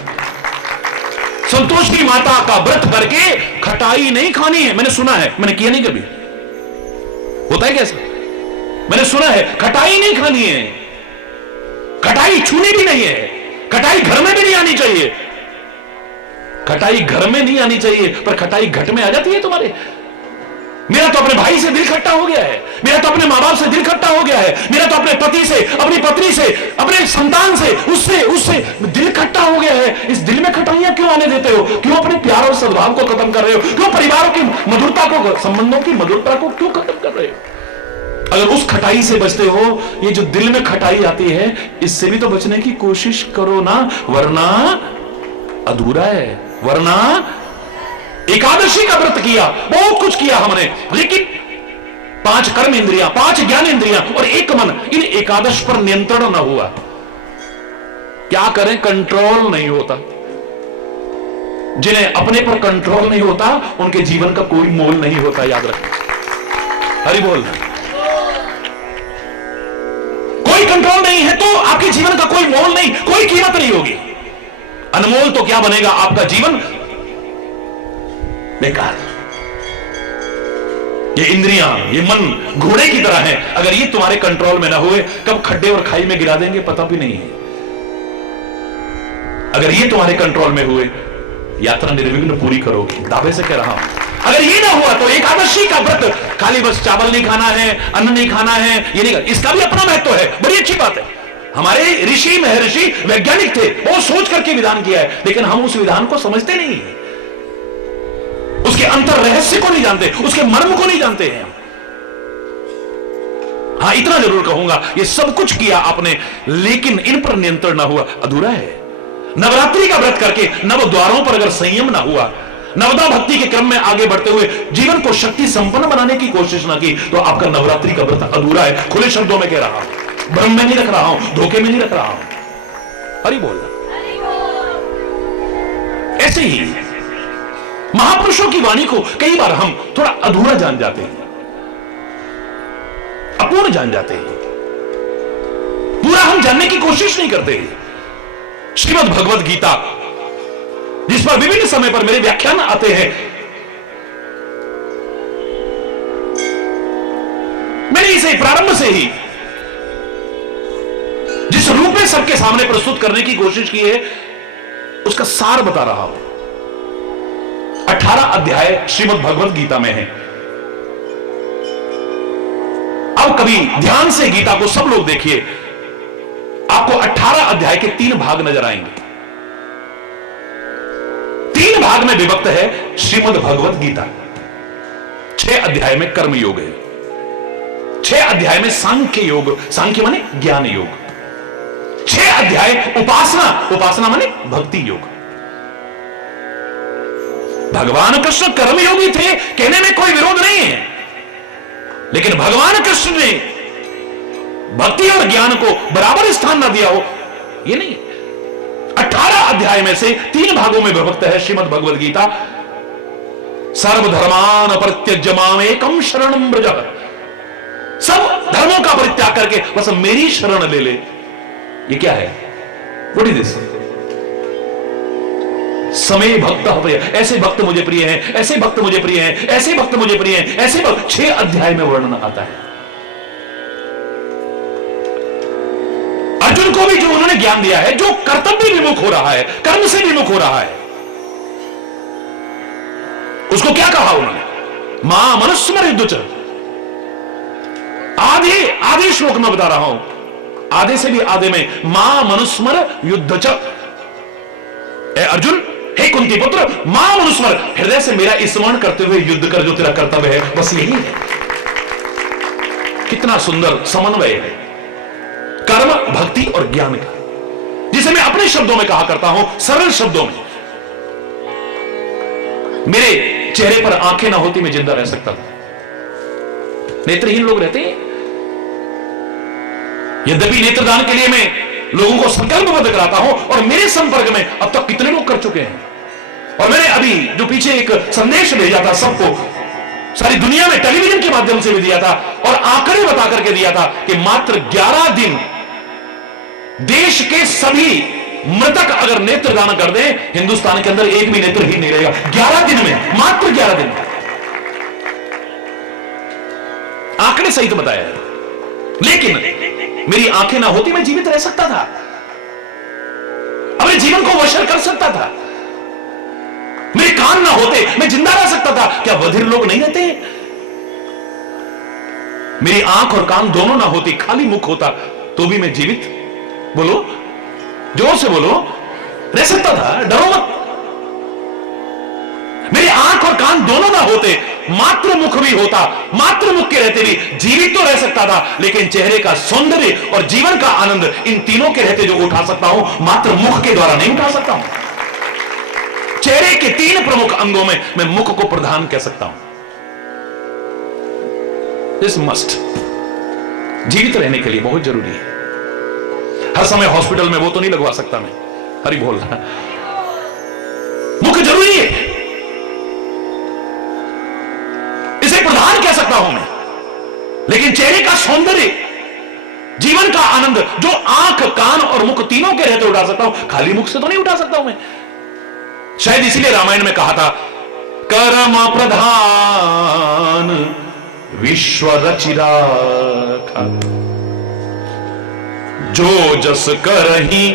संतोष की माता का व्रत करके खटाई नहीं खानी है। मैंने सुना है, मैंने किया नहीं कभी, होता है कैसा? मैंने सुना है खटाई नहीं खानी है, खटाई छूनी भी नहीं है, खटाई घर में भी नहीं आनी चाहिए। खटाई घर में नहीं आनी चाहिए, पर खटाई घट में आ जाती है तुम्हारे। मेरा तो अपने भाई से दिल खट्टा हो गया है, मेरा तो अपने मां बाप से दिल खट्टा हो गया है, मेरा तो अपने पति से, अपनी पत्नी से, अपने संतान से, उससे दिल खट्टा हो गया है। इस दिल में खटाइयां क्यों आने देते हो? क्यों अपने प्यार और सद्भाव को खत्म कर रहे हो? क्यों परिवारों की मधुरता को, संबंधों की मधुरता को क्यों खत्म कर रहे हो? अगर उस खटाई से बचते हो, ये जो दिल में खटाई आती है, इससे भी तो बचने की कोशिश करो ना, वरना अधूरा है। वरना एकादशी का व्रत किया, बहुत कुछ किया हमने, लेकिन 5 कर्म इंद्रियां, 5 ज्ञान इंद्रियां और 1 मन, इन एकादश पर नियंत्रण न हुआ। क्या करें? कंट्रोल नहीं होता। जिन्हें अपने पर कंट्रोल नहीं होता उनके जीवन का कोई मोल नहीं होता, याद रखना। हरि बोल। कोई कंट्रोल नहीं है तो आपके जीवन का कोई मोल नहीं, कोई कीमत नहीं होगी। अनमोल तो क्या बनेगा आपका जीवन? बेकार। ये इंद्रियां, ये मन घोड़े की तरह है, अगर ये तुम्हारे कंट्रोल में ना हुए, कब खड्डे और खाई में गिरा देंगे पता भी नहीं है। अगर ये तुम्हारे कंट्रोल में हुए, यात्रा निर्विघ्न पूरी करोगे, दावे से कह रहा हूं। अगर ये ना हुआ तो एकादशी का व्रत, खाली बस चावल नहीं खाना है, अन्न नहीं खाना है, ये नहीं, इसका भी अपना महत्व है, बड़ी अच्छी बात है। हमारे ऋषि महर्षि वैज्ञानिक थे, वो सोच करके विधान किया है, लेकिन हम उस विधान को समझते नहीं, उसके अंतर रहस्य को नहीं जानते, उसके मर्म को नहीं जानते हैं। हां, इतना जरूर कहूंगा, ये सब कुछ किया आपने, लेकिन इन पर नियंत्रण ना हुआ, अधूरा है। नवरात्रि का व्रत करके नव द्वारों पर अगर संयम ना हुआ, नवदा भक्ति के क्रम में आगे बढ़ते हुए जीवन को शक्ति संपन्न बनाने की कोशिश ना की, तो आपका नवरात्रि का व्रत अधूरा है। खुले शब्दों में कह रहा हूं, भ्रम में नहीं रख रहा हूं, धोखे में नहीं रख रहा हूं। हरि बोल। ऐसे ही महापुरुषों की वाणी को कई बार हम थोड़ा अधूरा जान जाते हैं, अपूर्ण जान जाते हैं, पूरा हम जानने की कोशिश नहीं करते। श्रीमद् भगवद गीता, जिस पर विभिन्न समय पर मेरे व्याख्यान आते हैं, मैंने इसे प्रारंभ से ही जिस रूप में सबके सामने प्रस्तुत करने की कोशिश की है, उसका सार बता रहा हूं। 18 अध्याय श्रीमद् भगवद गीता में है। अब कभी ध्यान से गीता को सब लोग देखिए, आपको 18 अध्याय के 3 भाग नजर आएंगे। 3 भाग में विभक्त है श्रीमद् भगवद गीता। 6 अध्याय में कर्म योग है, 6 अध्याय में सांख्य योग, सांख्य माने ज्ञान योग, 6 अध्याय उपासना, उपासना माने भक्ति योग। भगवान कृष्ण कर्मयोगी थे, कहने में कोई विरोध नहीं है, लेकिन भगवान कृष्ण ने भक्ति और ज्ञान को बराबर स्थान न दिया हो, ये नहीं। 18 अध्याय में से 3 भागों में विभक्त है श्रीमद् भगवद गीता। सर्वधर्मान परित्यज्य माम एकम शरणं व्रज, सब धर्मों का परित्याग करके बस मेरी शरण ले ले। ये क्या है? What is this? समय भक्त प्रिय, ऐसे भक्त मुझे प्रिय हैं, ऐसे भक्त मुझे प्रिय हैं, ऐसे भक्त मुझे प्रिय हैं, ऐसे भक्त। 6 अध्याय में वर्णन आता है। अर्जुन को भी जो उन्होंने ज्ञान दिया है, जो कर्तव्य विमुख हो रहा है, कर्म से विमुख हो रहा है, उसको क्या कहा उन्होंने? मां मनुस्मर युद्ध। आधे श्लोक में बता रहा हूं, आधे से भी आधे में, मां मनुस्मर युद्ध च। अर्जुन, हे कुंती पुत्र, मां मनुस्मर, हृदय से मेरा स्मरण करते हुए युद्ध कर, जो तेरा कर्तव्य है बस यही है। कितना सुंदर समन्वय है कर्म, भक्ति और ज्ञान का, जिसे मैं अपने शब्दों में कहा करता हूं, सरल शब्दों में। मेरे चेहरे पर आंखें ना होती मैं जिंदा रह सकता था। नेत्रहीन लोग रहते हैं, यद्यपि नेत्रदान के लिए मैं लोगों को संकल्पबद्ध कराता हूं, और मेरे संपर्क में अब तक कितने लोग कर चुके हैं। और मैंने अभी जो पीछे एक संदेश भेजा था सबको, सारी दुनिया में टेलीविजन के माध्यम से भी दिया था, और आंकड़े बता करके दिया था कि मात्र 11 दिन देश के सभी मृतक अगर नेत्रदान कर दें, हिंदुस्तान के अंदर एक भी नेत्रहीन नहीं रहेगा। 11 दिन में, मात्र 11 दिन में। आंकड़े सहित बताया है। लेकिन मेरी आंखें ना होती मैं जीवित रह सकता था, अपने जीवन को वश कर सकता था। मेरे कान ना होते मैं जिंदा रह सकता था। क्या बधिर लोग नहीं रहते? मेरी आंख और कान दोनों ना होती, खाली मुख होता, तो भी मैं जीवित, बोलो जोर से बोलो, रह सकता था। डरो मत। मेरी आंख और कान दोनों ना होते, मात्र मुख भी होता, मात्र मुख के रहते भी जीवित तो रह सकता था, लेकिन चेहरे का सौंदर्य और जीवन का आनंद इन तीनों के रहते जो उठा सकता हूं, मात्र मुख के द्वारा नहीं उठा सकता हूं। चेहरे के 3 प्रमुख अंगों में मैं मुख को प्रधान कह सकता हूं। दिस मस्ट, जीवित रहने के लिए बहुत जरूरी है। हर समय हॉस्पिटल में वो तो नहीं लगवा सकता मैं, हरि बोल रहा। मुख जरूरी है, इसे प्रधान कह सकता हूं मैं, लेकिन चेहरे का सौंदर्य, जीवन का आनंद जो आंख, कान और मुख तीनों के रहते उठा सकता हूं, खाली मुख से तो नहीं उठा सकता हूं मैं। शायद इसीलिए रामायण में कहा था, कर्म प्रधान विश्व रचिरा, जो जस करही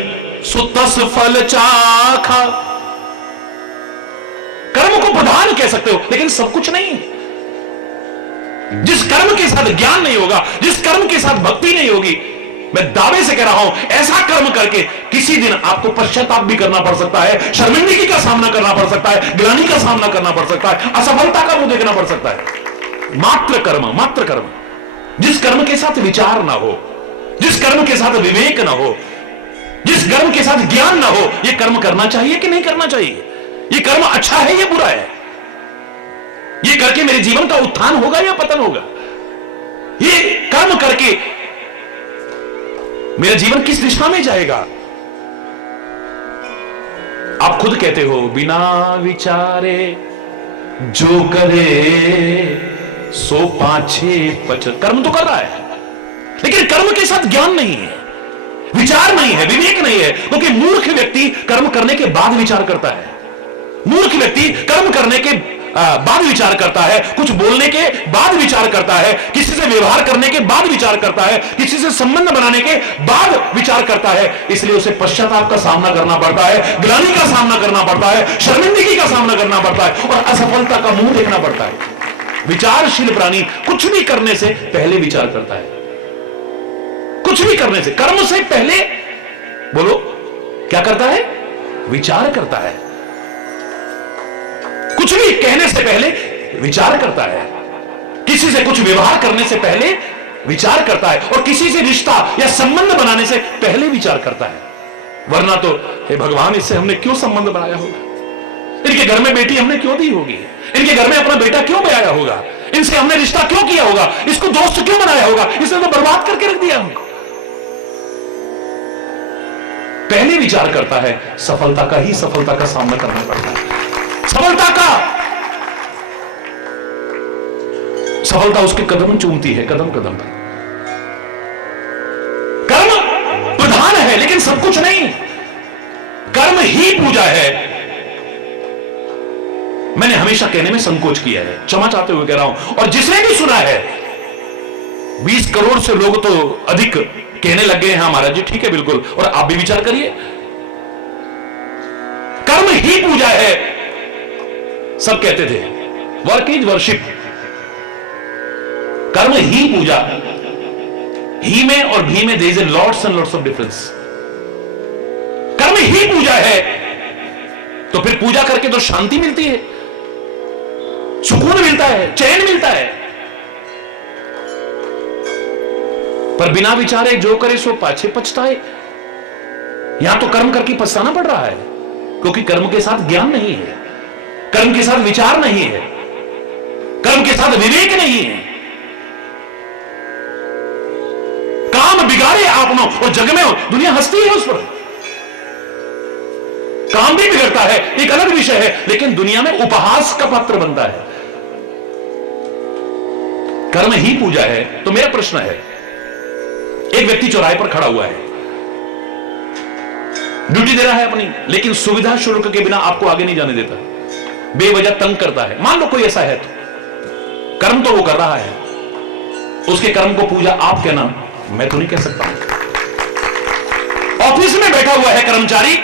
सुतस फल चाखा। कर्म को प्रधान कह सकते हो, लेकिन सब कुछ नहीं। जिस कर्म के साथ ज्ञान नहीं होगा, जिस कर्म के साथ भक्ति नहीं होगी, मैं दावे से कह रहा हूं, ऐसा कर्म करके किसी दिन आपको पश्चाताप भी करना पड़ सकता है, शर्मिंदगी का सामना करना पड़ सकता है, ग्लानि का सामना करना पड़ सकता है, असफलता का मुंह देखना पड़ सकता है। मात्र कर्म, मात्र कर्म, जिस कर्म के साथ विचार ना हो, जिस कर्म के साथ विवेक ना हो, जिस कर्म के साथ ज्ञान ना हो, यह कर्म करना चाहिए कि नहीं करना चाहिए, यह कर्म अच्छा है या बुरा है, यह करके मेरे जीवन का उत्थान होगा या पतन होगा, यह कर्म करके मेरा जीवन किस दिशा में जाएगा। आप खुद कहते हो, बिना विचारे जो करे सो पाछे पच। कर्म तो कर रहा है, लेकिन कर्म के साथ ज्ञान नहीं है, विचार नहीं है, विवेक नहीं है, क्योंकि मूर्ख व्यक्ति कर्म करने के बाद विचार करता है। मूर्ख व्यक्ति कर्म करने के बाद विचार करता है, कुछ बोलने के बाद विचार करता है, किसी से व्यवहार करने के बाद विचार करता है, किसी से संबंध बनाने के बाद विचार करता है। इसलिए उसे पश्चाताप का सामना करना पड़ता है, ग्लानि का सामना करना पड़ता है, शर्मिंदगी का सामना करना पड़ता है, और असफलता का मुंह देखना पड़ता है। विचारशील प्राणी कुछ भी करने से पहले विचार करता है, कुछ भी करने से, कर्म से पहले, बोलो क्या करता है? विचार करता है। कुछ भी कहने से पहले विचार करता है, किसी से कुछ व्यवहार करने से पहले विचार करता है, और किसी से रिश्ता या संबंध बनाने से पहले विचार करता है। वरना तो हे भगवान, इससे हमने क्यों संबंध बनाया होगा, इनके घर में बेटी हमने क्यों दी होगी, इनके घर में अपना बेटा क्यों बनाया होगा, इनसे हमने रिश्ता क्यों किया होगा, इसको दोस्त क्यों बनाया होगा, इसे तो बर्बाद करके रख दिया हमको। पहले विचार करता है, सफलता का सामना करना पड़ता है। सफलता उसके कदम चूमती है, कदम कदम पर। कर्म प्रधान है, लेकिन सब कुछ नहीं। कर्म ही पूजा है। मैंने हमेशा कहने में संकोच किया है, क्षमा चाहते हुए कह रहा हूं, और जिसने भी सुना है 20 करोड़ से लोग तो अधिक कहने लग गए हैं हाँ महाराज जी ठीक है बिल्कुल। और आप भी विचार करिए, कर्म ही पूजा है। सब कहते थे वर्क इज वर्शिप, कर्म ही पूजा। ही में और भी में there is a lots and lots of difference. कर्म ही पूजा है, तो फिर पूजा करके तो शांति मिलती है, सुकून मिलता है, चैन मिलता है। पर बिना विचारे जो करे सो पाछे पछताए। यहां तो कर्म करके पछताना पड़ रहा है, क्योंकि कर्म के साथ ज्ञान नहीं है, कर्म के साथ विचार नहीं है, कर्म के साथ विवेक नहीं है। काम बिगाड़े आपनो और जग में दुनिया हंसती है उस पर। काम भी बिगड़ता है, एक अलग विषय है, लेकिन दुनिया में उपहास का पात्र बनता है। कर्म ही पूजा है। तो मेरा प्रश्न है, एक व्यक्ति चौराहे पर खड़ा हुआ है, ड्यूटी दे रहा है अपनी, लेकिन सुविधा शुल्क के बिना आपको आगे नहीं जाने देता, बेवजह तंग करता है। मान लो कोई ऐसा है, तो कर्म तो वो कर रहा है, उसके कर्म को पूजा आप कहना मैं तो नहीं कह सकता। ऑफिस में बैठा हुआ है कर्मचारी,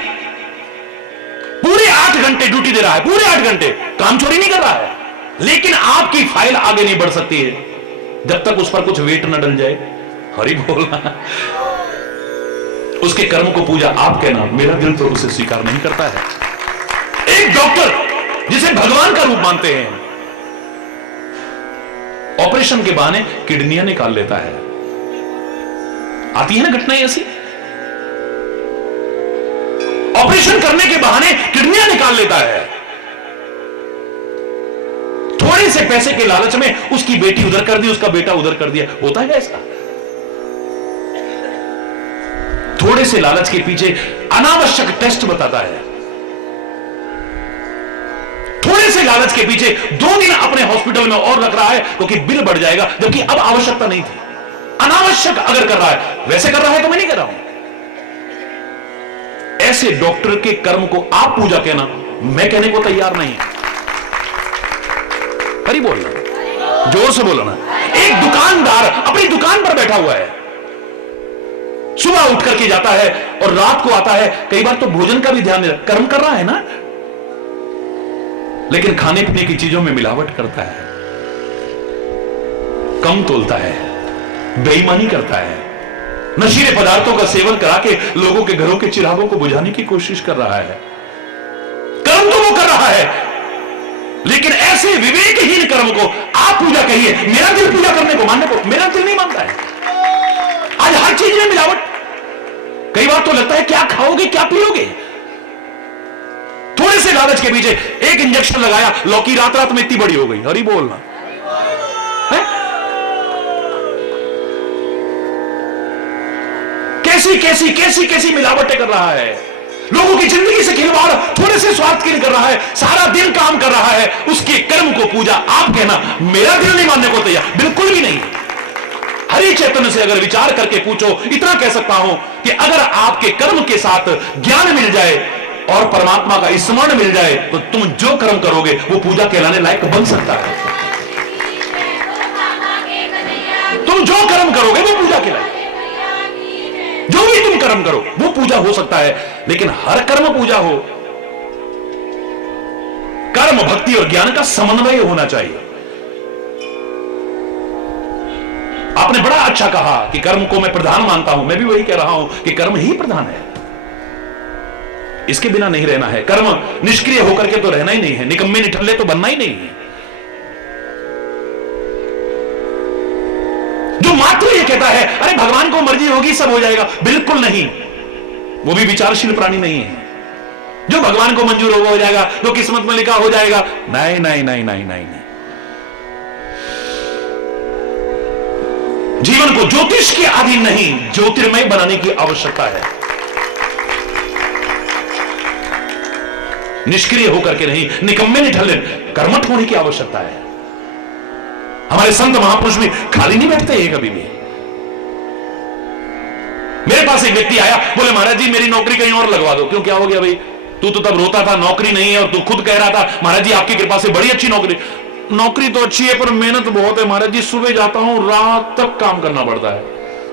पूरे 8 घंटे ड्यूटी दे रहा है, पूरे 8 घंटे काम चोरी नहीं कर रहा है, लेकिन आपकी फाइल आगे नहीं बढ़ सकती है जब तक उस पर कुछ वेट न डल जाए। हरि बोलना। उसके कर्म को पूजा आप कहना, मेरा दिल तो उसे स्वीकार नहीं करता है। एक डॉक्टर जिसे भगवान का रूप मानते हैं, ऑपरेशन के बहाने किडनियां निकाल लेता है। आती है ना घटनाएं ऐसी, ऑपरेशन करने के बहाने किडनियां निकाल लेता है। थोड़े से पैसे के लालच में उसकी बेटी उधर कर दी, उसका बेटा उधर कर दिया। होता है ऐसा? थोड़े से लालच के पीछे अनावश्यक टेस्ट बताता है, थोड़े से लालच के पीछे 2 दिन अपने हॉस्पिटल में और रख रहा है क्योंकि बिल बढ़ जाएगा, जबकि अब आवश्यकता नहीं थी। अनावश्यक अगर कर रहा है, वैसे कर रहा है तो मैं नहीं कर रहा हूं। ऐसे डॉक्टर के कर्म को आप पूजा कहना, मैं कहने को तैयार नहीं। हरी बोलना, जोर से बोलना। एक दुकानदार अपनी दुकान पर बैठा हुआ है, सुबह उठ करके जाता है और रात को आता है। कई बार तो भोजन का भी ध्यान नहीं, कर्म कर रहा है ना, लेकिन खाने पीने की चीजों में मिलावट करता है, कम तोलता है, बेईमानी करता है, नशीले पदार्थों का सेवन करा के लोगों के घरों के चिरागों को बुझाने की कोशिश कर रहा है। कर्म तो वो कर रहा है, लेकिन ऐसे विवेकहीन कर्म को आप पूजा कहिए। मेरा दिल पूजा करने को, मानने को मेरा दिल नहीं मानता है। आज हर चीज में मिलावट। कई बार तो लगता है क्या खाओगे क्या पियोगे। थोड़े से लालच के पीछे एक इंजेक्शन लगाया, लौकी रात रात में इतनी बड़ी हो गई। हरी बोलना। कैसी कैसी कैसी कैसी मिलावटें कर रहा है, लोगों की जिंदगी से खिलवाड़ थोड़े से स्वार्थ के लिए कर रहा है, सारा दिन काम कर रहा है। उसके कर्म को पूजा आप कहना, मेरा दिल नहीं मानने को तैयार, बिल्कुल भी नहीं। हरि चैतन्य से अगर विचार करके पूछो, इतना कह सकता हूं कि अगर आपके कर्म के साथ ज्ञान मिल जाए और परमात्मा का स्मरण मिल जाए, तो तुम जो कर्म करोगे वो पूजा कहलाने लायक बन सकता है। तुम जो कर्म करोगे वो पूजा कहलाए, जो भी तुम कर्म करो वो पूजा हो सकता है, लेकिन हर कर्म पूजा हो। कर्म, भक्ति और ज्ञान का समन्वय होना चाहिए। आपने बड़ा अच्छा कहा कि कर्म को मैं प्रधान मानता हूं, मैं भी वही कह रहा हूं कि कर्म ही प्रधान है, इसके बिना नहीं रहना है। कर्म निष्क्रिय होकर के तो रहना ही नहीं है, निकम्मे निठल्ले तो बनना ही नहीं है। जो मात्र ये कहता है अरे भगवान को मर्जी होगी सब हो जाएगा, बिल्कुल नहीं, वो भी विचारशील प्राणी नहीं है। जो भगवान को मंजूर होगा हो जाएगा, जो किस्मत में लिखा हो जाएगा, नहीं नहीं नहीं नहीं नहीं, नहीं। जीवन को ज्योतिष के अधीन नहीं, ज्योतिर्मय बनाने की आवश्यकता है। निष्क्रिय होकर के नहीं, निकम्मे निठल्ले, कर्मठ होने की आवश्यकता है। हमारे संत महापुरुष भी खाली नहीं बैठते हैं कभी भी। मेरे पास एक व्यक्ति आया, बोले महाराज जी मेरी नौकरी कहीं और लगवा दो। क्यों, क्या हो गया भाई? तू तो तब रोता था नौकरी नहीं है, और तू खुद कह रहा था महाराज जी आपकी कृपा से बड़ी अच्छी नौकरी। नौकरी तो अच्छी है पर मेहनत बहुत है महाराज जी, सुबह जाता हूं रात तक काम करना पड़ता है।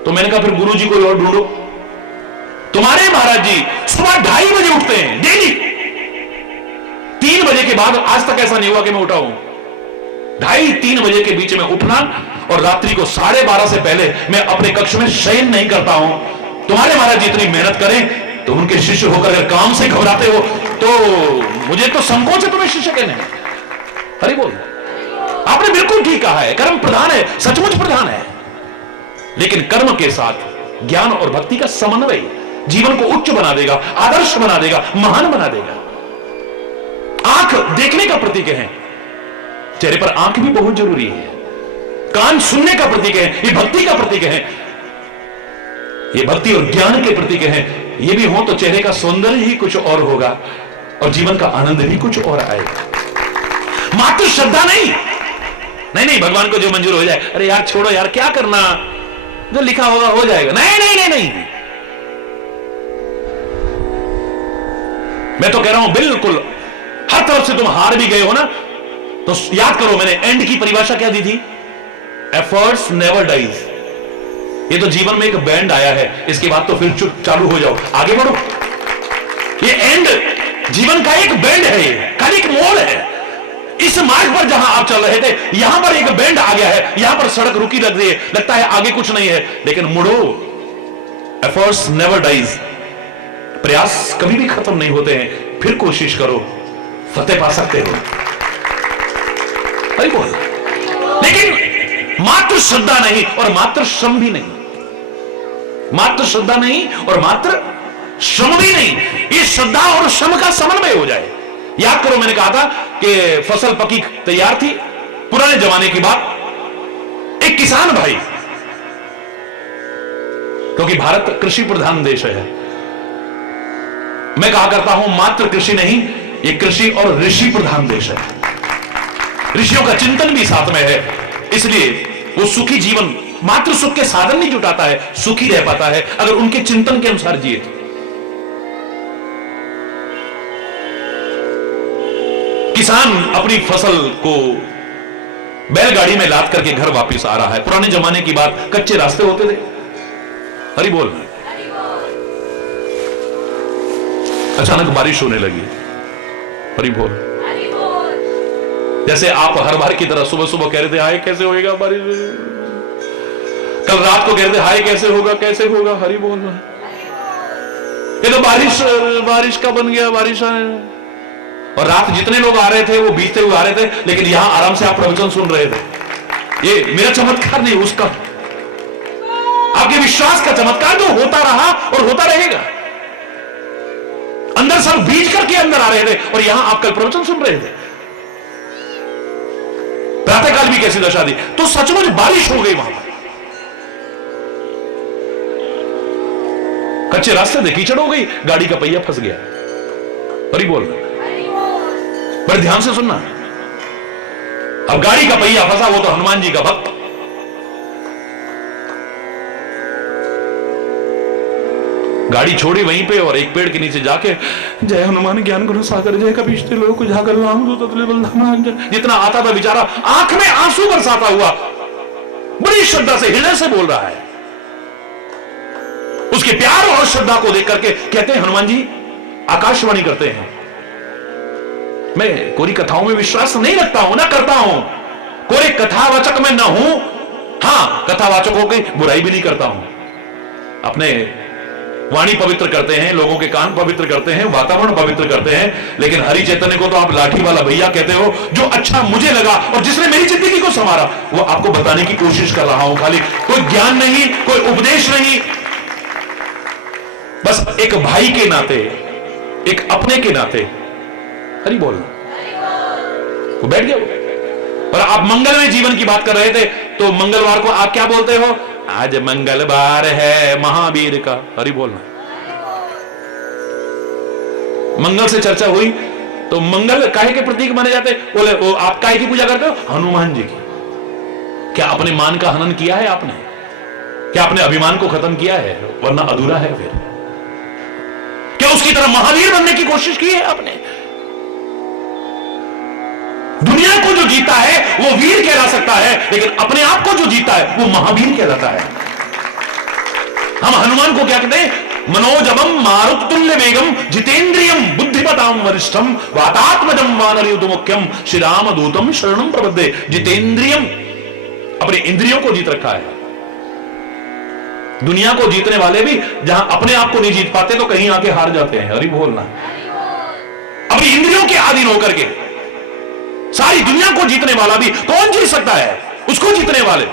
तो मैंने कहा फिर गुरु जी कोई और ढूंढो। तुम्हारे महाराज जी सुबह 2:30 बजे उठते हैं डेली, 3 बजे के बाद आज तक ऐसा नहीं हुआ कि मैं उठा हूं। 2:30-3 बजे के बीच में उठना और रात्रि को 12:30 से पहले मैं अपने कक्ष में शयन नहीं करता हूं। तुम्हारे महाराज जी इतनी मेहनत करें तो उनके शिष्य होकर अगर काम से घबराते हो तो मुझे तो संकोच है तुम्हें शिष्य कहने। हरि बोल। आपने बिल्कुल ठीक कहा है, कर्म प्रधान है, सचमुच प्रधान है, लेकिन कर्म के साथ ज्ञान और भक्ति का समन्वय जीवन को उच्च बना देगा, आदर्श बना देगा, महान बना देगा। आंख देखने का प्रतीक है, चेहरे पर आंख भी बहुत जरूरी है। कान सुनने का प्रतीक है, ये भक्ति का प्रतीक है, ये भक्ति और ज्ञान के प्रतीक है। ये भी हो तो चेहरे का सौंदर्य ही कुछ और होगा और जीवन का आनंद भी कुछ और आएगा। मात्र श्रद्धा नहीं, नहीं नहीं भगवान को जो मंजूर हो जाए, अरे यार छोड़ो यार क्या करना, जो लिखा होगा हो जाएगा। नहीं नहीं नहीं नहीं, मैं तो कह रहा हूं बिल्कुल हर तरफ से तुम हार भी गए हो ना, तो याद करो मैंने एंड की परिभाषा क्या दी थी, एफर्ट्स नेवर डाइज। ये तो जीवन में एक बैंड आया है, इसके बाद तो फिर चुप चालू हो जाओ, आगे बढ़ो। ये एंड जीवन का एक बैंड है, ये खाली एक मोड़ है। इस मार्ग पर जहां आप चल रहे थे यहां पर एक बैंड आ गया है, यहां पर सड़क रुकी लग रही है, लगता है आगे कुछ नहीं है, लेकिन मुड़ो। एफर्ट्स नेवर डाइज, प्रयास कभी भी खत्म नहीं होते हैं, फिर कोशिश करो, फतेह पा सकते हो। अरे बोल। लेकिन मात्र श्रद्धा नहीं और मात्र श्रम भी नहीं, मात्र श्रद्धा नहीं और मात्र श्रम भी नहीं, ये श्रद्धा और श्रम का समन्वय हो जाए। याद करो मैंने कहा था कि फसल पकी तैयार थी, पुराने जमाने की बात। एक किसान भाई, क्योंकि भारत कृषि प्रधान देश है, मैं कहा करता हूं मात्र कृषि नहीं, ये कृषि और ऋषि प्रधान देश है। ऋषियों का चिंतन भी साथ में है, इसलिए वो सुखी जीवन, मात्र सुख के साधन नहीं जुटाता है, सुखी रह पाता है अगर उनके चिंतन के अनुसार जिए। किसान अपनी फसल को बैलगाड़ी में लाद करके घर वापस आ रहा है। पुराने जमाने की बात, कच्चे रास्ते होते थे। हरि बोल। अचानक बारिश होने लगी। हरि बोल। जैसे आप हर बार की तरह सुबह सुबह कह रहे थे हाय कैसे होएगा बारिश, कल रात को कह रहे थे हाय कैसे होगा कैसे होगा। हरि बोल। ये तो बारिश का बन गया, बारिश आए। और रात जितने लोग आ रहे थे वो बीतते हुए आ रहे थे, लेकिन यहां आराम से आप प्रवचन सुन रहे थे। ये मेरा चमत्कार नहीं, उसका, आपके विश्वास का चमत्कार जो होता रहा और होता रहेगा। अंदर सब बीज करके अंदर आ रहे थे और यहां आप कल प्रवचन सुन रहे थे। प्रातःकाल भी कैसी दशा दी, तो सचमुच बारिश हो गई वहां पर। कच्चे रास्ते थे, कीचड़ हो गई, गाड़ी का पहिया फंस गया। हरि बोल। बड़े ध्यान से सुनना। अब गाड़ी का पहिया फंसा, वो तो हनुमान जी का भक्त। गाड़ी छोड़ी वहीं पे और एक पेड़ के नीचे जाके जय हनुमान ज्ञान गुण सागर जय कपीशते लोक उजागर रामदूत अतुल्य बलधामा, जितना आता था बेचारा आंख में आंसू बरसाता हुआ बड़ी श्रद्धा से हृदय से बोल रहा है। उसके प्यार और श्रद्धा को देख करके कहते हैं हनुमान जी आकाशवाणी करते हैं। मैं कोरी कथाओं में विश्वास नहीं रखता हूं, ना करता हूं, कोरे कथावाचक में ना हूं। हां, कथावाचकों की बुराई भी नहीं करता हूं। अपने वाणी पवित्र करते हैं, लोगों के कान पवित्र करते हैं, वातावरण पवित्र करते हैं, लेकिन हरि चैतन्य को तो आप लाठी वाला भैया कहते हो। जो अच्छा मुझे लगा और जिसने मेरी जिंदगी को संवारा वो आपको बताने की कोशिश कर रहा हूं। खाली कोई ज्ञान नहीं, कोई उपदेश नहीं, बस एक भाई के नाते, एक अपने के नाते। हरि बोल। वो बैठ गया। और आप मंगलमय जीवन की बात कर रहे थे, तो मंगलवार को आप क्या बोलते हो? आज मंगलवार है महावीर का। हरि बोलना। मंगल से चर्चा हुई तो मंगल काहे के प्रतीक माने जाते? बोले वो आप काहे की पूजा करते हो? हनुमान जी की। क्या अपने मान का हनन किया है आपने? क्या अपने अभिमान को खत्म किया है? वरना अधूरा है फिर। क्या उसकी तरह महावीर बनने की कोशिश की है आपने? दुनिया को जो जो जीता है वो वीर कहला सकता है, लेकिन अपने आप को जो जीता है वो महावीर कहलाता है। हम हनुमान को क्या कहते हैं? मनोजवम मारुत तुल्य वेगम जितेंद्रियम बुद्धिमताम वरिष्ठम वातात्मजम वानरयुत मुख्यम श्री राम दूतम शरणम प्रबद्धे। जितेंद्रियम, अपने इंद्रियों को जीत रखा है। दुनिया को जीतने वाले भी जहां अपने आप को नहीं जीत पाते तो कहीं आके हार जाते हैं। हरि बोलना। अपनी इंद्रियों के अधीन होकर के सारी दुनिया को जीतने वाला भी कौन जीत सकता है? उसको जीतने वाले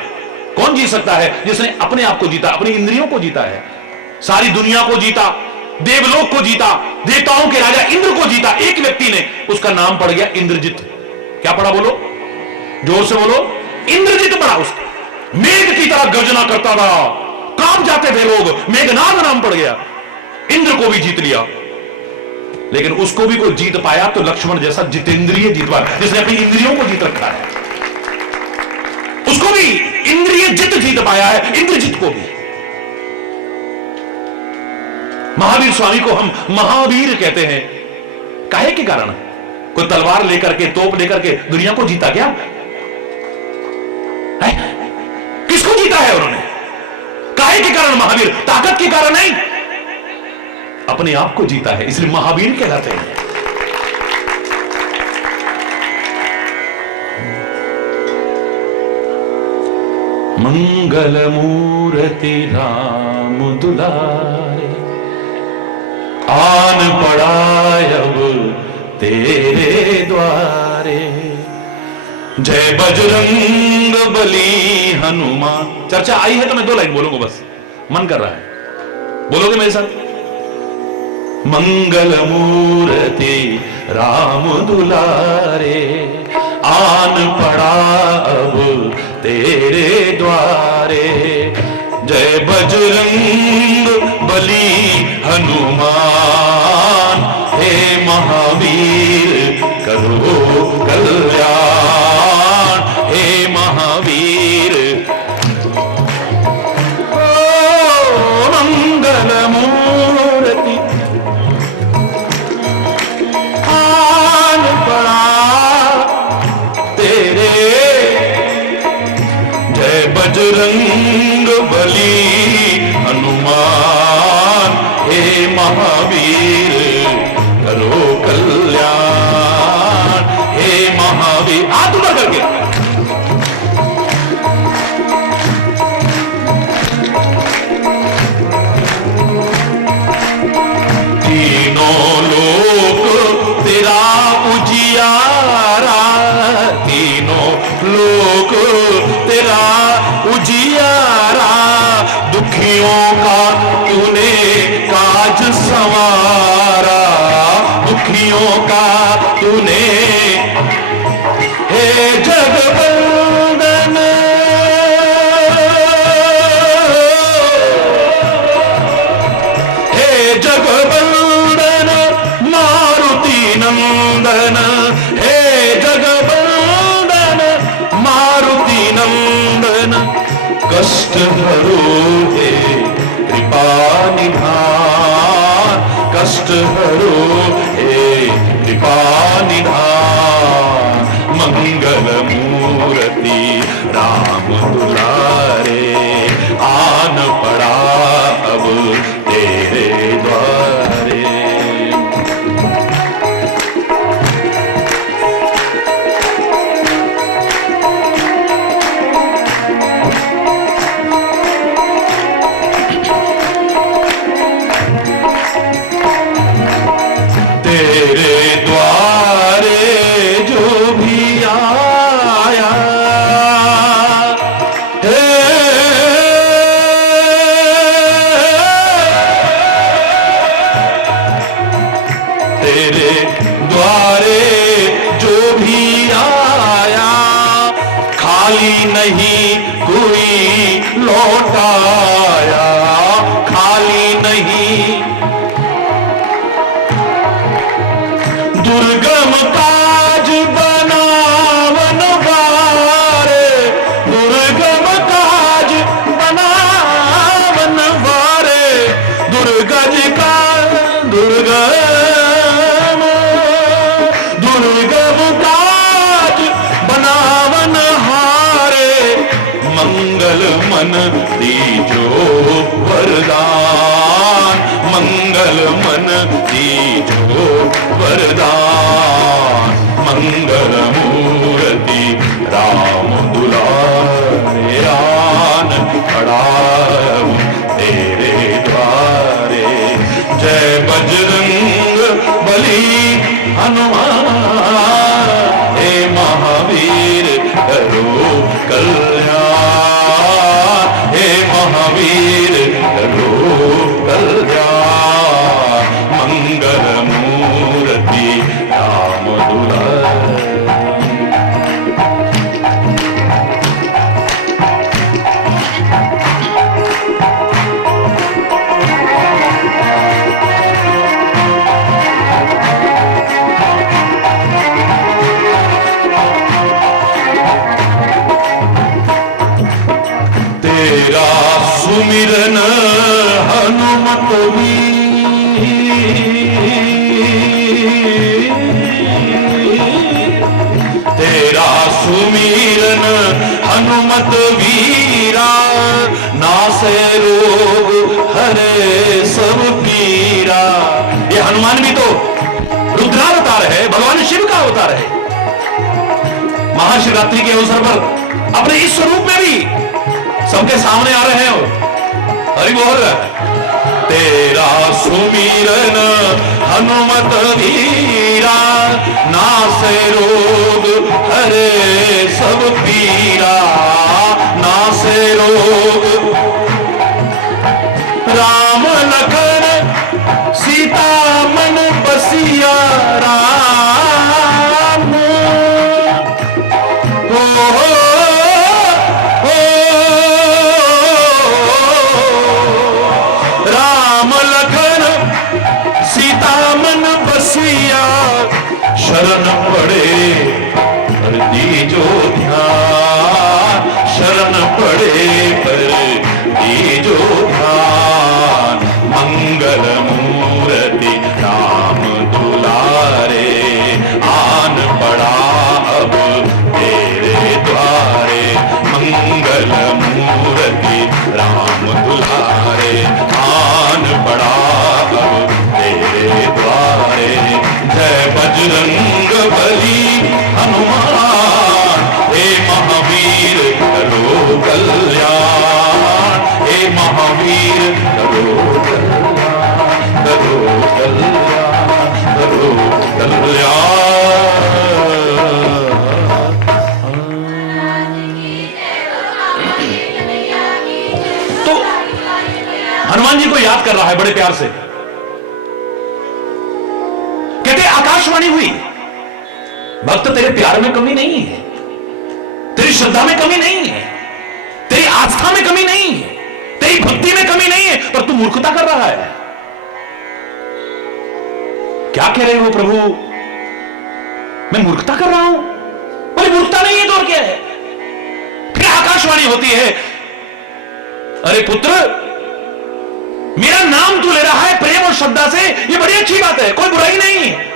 कौन जीत सकता है? जिसने अपने आप को जीता, अपनी इंद्रियों को जीता है। सारी दुनिया को जीता, देवलोक को जीता, देवताओं के राजा इंद्र को जीता एक व्यक्ति ने, उसका नाम पड़ गया इंद्रजित। क्या पड़ा? बोलो, जोर से बोलो। इंद्रजित पड़ा। उसका मेघ की तरह गर्जना करता था, कांप जाते थे लोग, मेघनाद नाम पड़ गया। इंद्र को भी जीत लिया, लेकिन उसको भी कोई जीत पाया तो लक्ष्मण जैसा जितेंद्रिय जीत पाया, जिसने अपनी इंद्रियों को जीत रखा है। उसको भी इंद्रिय जित जीत पाया है, इंद्रजित को भी। महावीर स्वामी को हम महावीर कहते हैं। काहे के कारण? कोई तलवार लेकर के, तोप लेकर के दुनिया को जीता क्या है? किसको जीता है उन्होंने? काहे के कारण महावीर? ताकत के कारण नहीं, अपने आप को जीता है, इसलिए महावीर कहलाते हैं। मंगल मूर्ति राम दुलारे, आन पड़ा अब तेरे द्वारे। जय बजरंग बली हनुमान। चर्चा आई है तो मैं 2 लाइन बोलूंगा, बस मन कर रहा है। बोलोगे मेरे साथ? मंगल मूर्ति राम दुलारे, आन पड़ा अब तेरे द्वारे। जय बजरंग बली हनुमान, हे महावीर करो कल्याण। हे महावीर मंगल मूर्ति आन पड़ा तेरे। जय बजरंग बली हनुमान, हे महावीर करो कल्याण। हे महावीर, हाथ ऊपर करके। तीनों लोक तेरा उजियारा, तीनों लोक तेरा उजियारा। दुखियों का तूने काज संवारा, दुखियों का तूने। हे जगवंदन, हे जगवंदन मारुति नंदन। हे जगवंदन मारुति नंदन, कष्ट हरो हे कृपा निधान। कष्ट हरो हे कृपा निधान। मंगल मूर्ति राम दुलारे, आन पड़ा अब तेरे द्वारे। तेरे द्वारे जो भी आया, हे तेरे द्वारे जो भी आया, खाली नहीं कोई लौटाया। खाली नहीं, दुर्गम काज बनावन वारे। दुर्गम काज बनावन वारे, दुर्गज का दुर्गम, दुर्गम काज बना मन दीजो वरदान, मंगल मन दीजो वरदान, मंगल मूर्ति राम दुलारे, आन खड़ा हूं तेरे द्वारे। जय बजरंग बली हनुमान, हे महावीर करो कल्याण, हे महावीर करो कल्याण, मंगल मूर्ति राम दुलारे। तेरा सुमिरन हनुमत तेरा सुमिरन हनुमत वीरा, नासे रोग हरे सब पीरा। ये हनुमान भी तो रुद्रावतार है, भगवान शिव का अवतार है। महाशिवरात्रि के अवसर पर अपने इस स्वरूप में भी सबके सामने आ रहे हो। हरि बोल। तेरा सुमिरन हनुमत वीरा, नासे रोग हरे सब पीरा, नासे रोग। राम लखन सीता मन बसिया राम, राम लखन सीता मन बसिया, शरण पड़े पर दीजो ध्यान, शरण पड़े पर दीजो ध्यान, मंगल मूर्ति राम दुलारे, आन पड़ा अब तेरे द्वारे, मंगल मूर्ति राम दुलारे, आन पड़ा अब तेरे द्वारे। जय बजरंग बली हनुमान, हे महावीर करो कल्याण, हे महावीर करो कल्याण, करो कल्याण, करो कल्याण। तो हनुमान जी को याद कर रहा है बड़े प्यार से। कहते आकाशवाणी हुई, भक्त तेरे प्यार में कमी नहीं है, तेरी श्रद्धा में कमी नहीं है, तेरी आस्था में कमी नहीं है, तेरी भक्ति में कमी नहीं है, पर तू मूर्खता कर रहा है। क्या कह रहे हो प्रभु? मैं मूर्खता कर रहा हूं? बोले मूर्खता नहीं है तो और क्या है? फिर आकाशवाणी होती है, अरे पुत्र मेरा नाम तू ले रहा है प्रेम और श्रद्धा से, ये बड़ी अच्छी बात है, कोई बुराई नहीं है।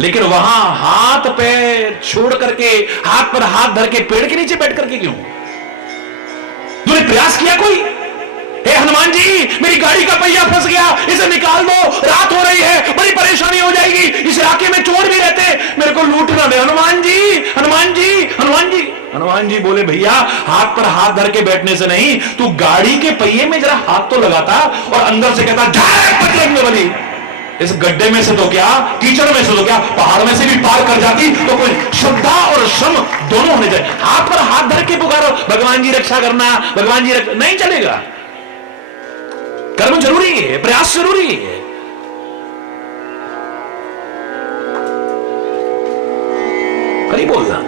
लेकिन वहां हाथ पैर छोड़ करके, हाथ पर हाथ धर के पेड़ के नीचे बैठ करके क्यों? तूने प्रयास किया कोई? हे हनुमान जी मेरी गाड़ी का पहिया फंस गया, इसे निकाल दो, रात हो रही है, बड़ी परेशानी हो जाएगी, इस इलाके में चोर भी रहते, मेरे को लूट ना दे। हनुमान जी हनुमान जी हनुमान जी। हनुमान जी बोले भैया हाथ पर हाथ धर के बैठने से नहीं, तू गाड़ी के पहिए में जरा हाथ तो लगाता और अंदर से कहता जय बजरंग बली। इस गड्ढे में से तो क्या, कीचड़ में से तो क्या, पहाड़ में से भी पार कर जाती। तो कोई श्रद्धा और श्रम दोनों होने चाहिए। हाथ पर हाथ धर के पुकारो भगवान जी रक्षा करना, भगवान जी नहीं चलेगा। कर्म जरूरी है, प्रयास जरूरी है। करी बोलना,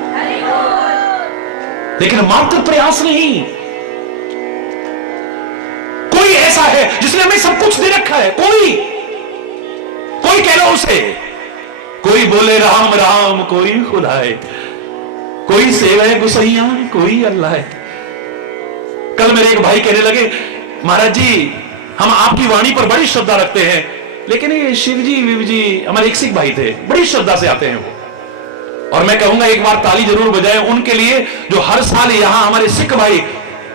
लेकिन मात्र प्रयास नहीं। कोई ऐसा है जिसने हमें सब कुछ दे रखा है, कोई कह लो उसे, कोई बोले राम राम कोई खुदा है, कोई सेवे गुसैया कोई अल्लाह है। कल मेरे एक भाई कहने लगे महाराज जी हम आपकी वाणी पर बड़ी श्रद्धा रखते हैं, लेकिन ये शिव जी विव जी, हमारे एक सिख भाई थे, बड़ी श्रद्धा से आते हैं वो। और मैं कहूंगा एक बार ताली जरूर बजाएं उनके लिए जो हर साल यहां हमारे सिख भाई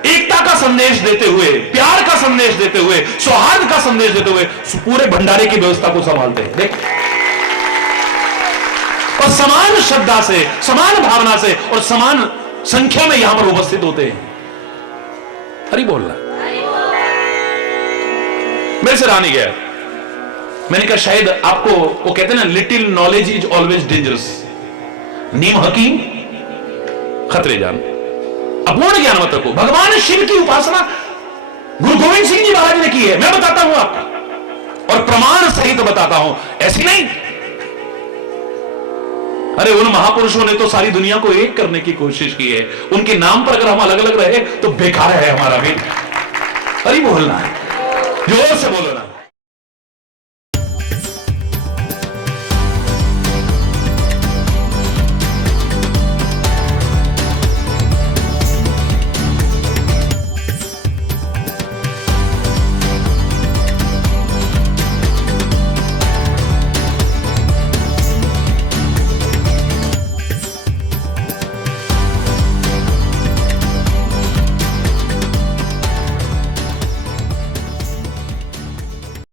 एकता का संदेश देते हुए, प्यार का संदेश देते हुए, सौहार्द का संदेश देते हुए पूरे भंडारे की व्यवस्था को संभालते हैं। देख, और समान श्रद्धा से, समान भावना से और समान संख्या में यहां पर उपस्थित होते हैं। हरि बोलना। मेरे से रहा नहीं गया। मैंने कहा शायद आपको, वो कहते हैं ना, little knowledge is always dangerous. नीम हकीम खतरे जान। अपूर्ण ज्ञान मत रखो। भगवान शिव की उपासना गुरु गोविंद सिंह जी महाराज ने की है, मैं बताता हूं आपको, और प्रमाण सहित बताता हूं, ऐसी नहीं। अरे उन महापुरुषों ने तो सारी दुनिया को एक करने की कोशिश की है। उनके नाम पर अगर हम अलग अलग रहे तो बेकार है हमारा भी। अरे बोलना है, जोर से बोलो ना।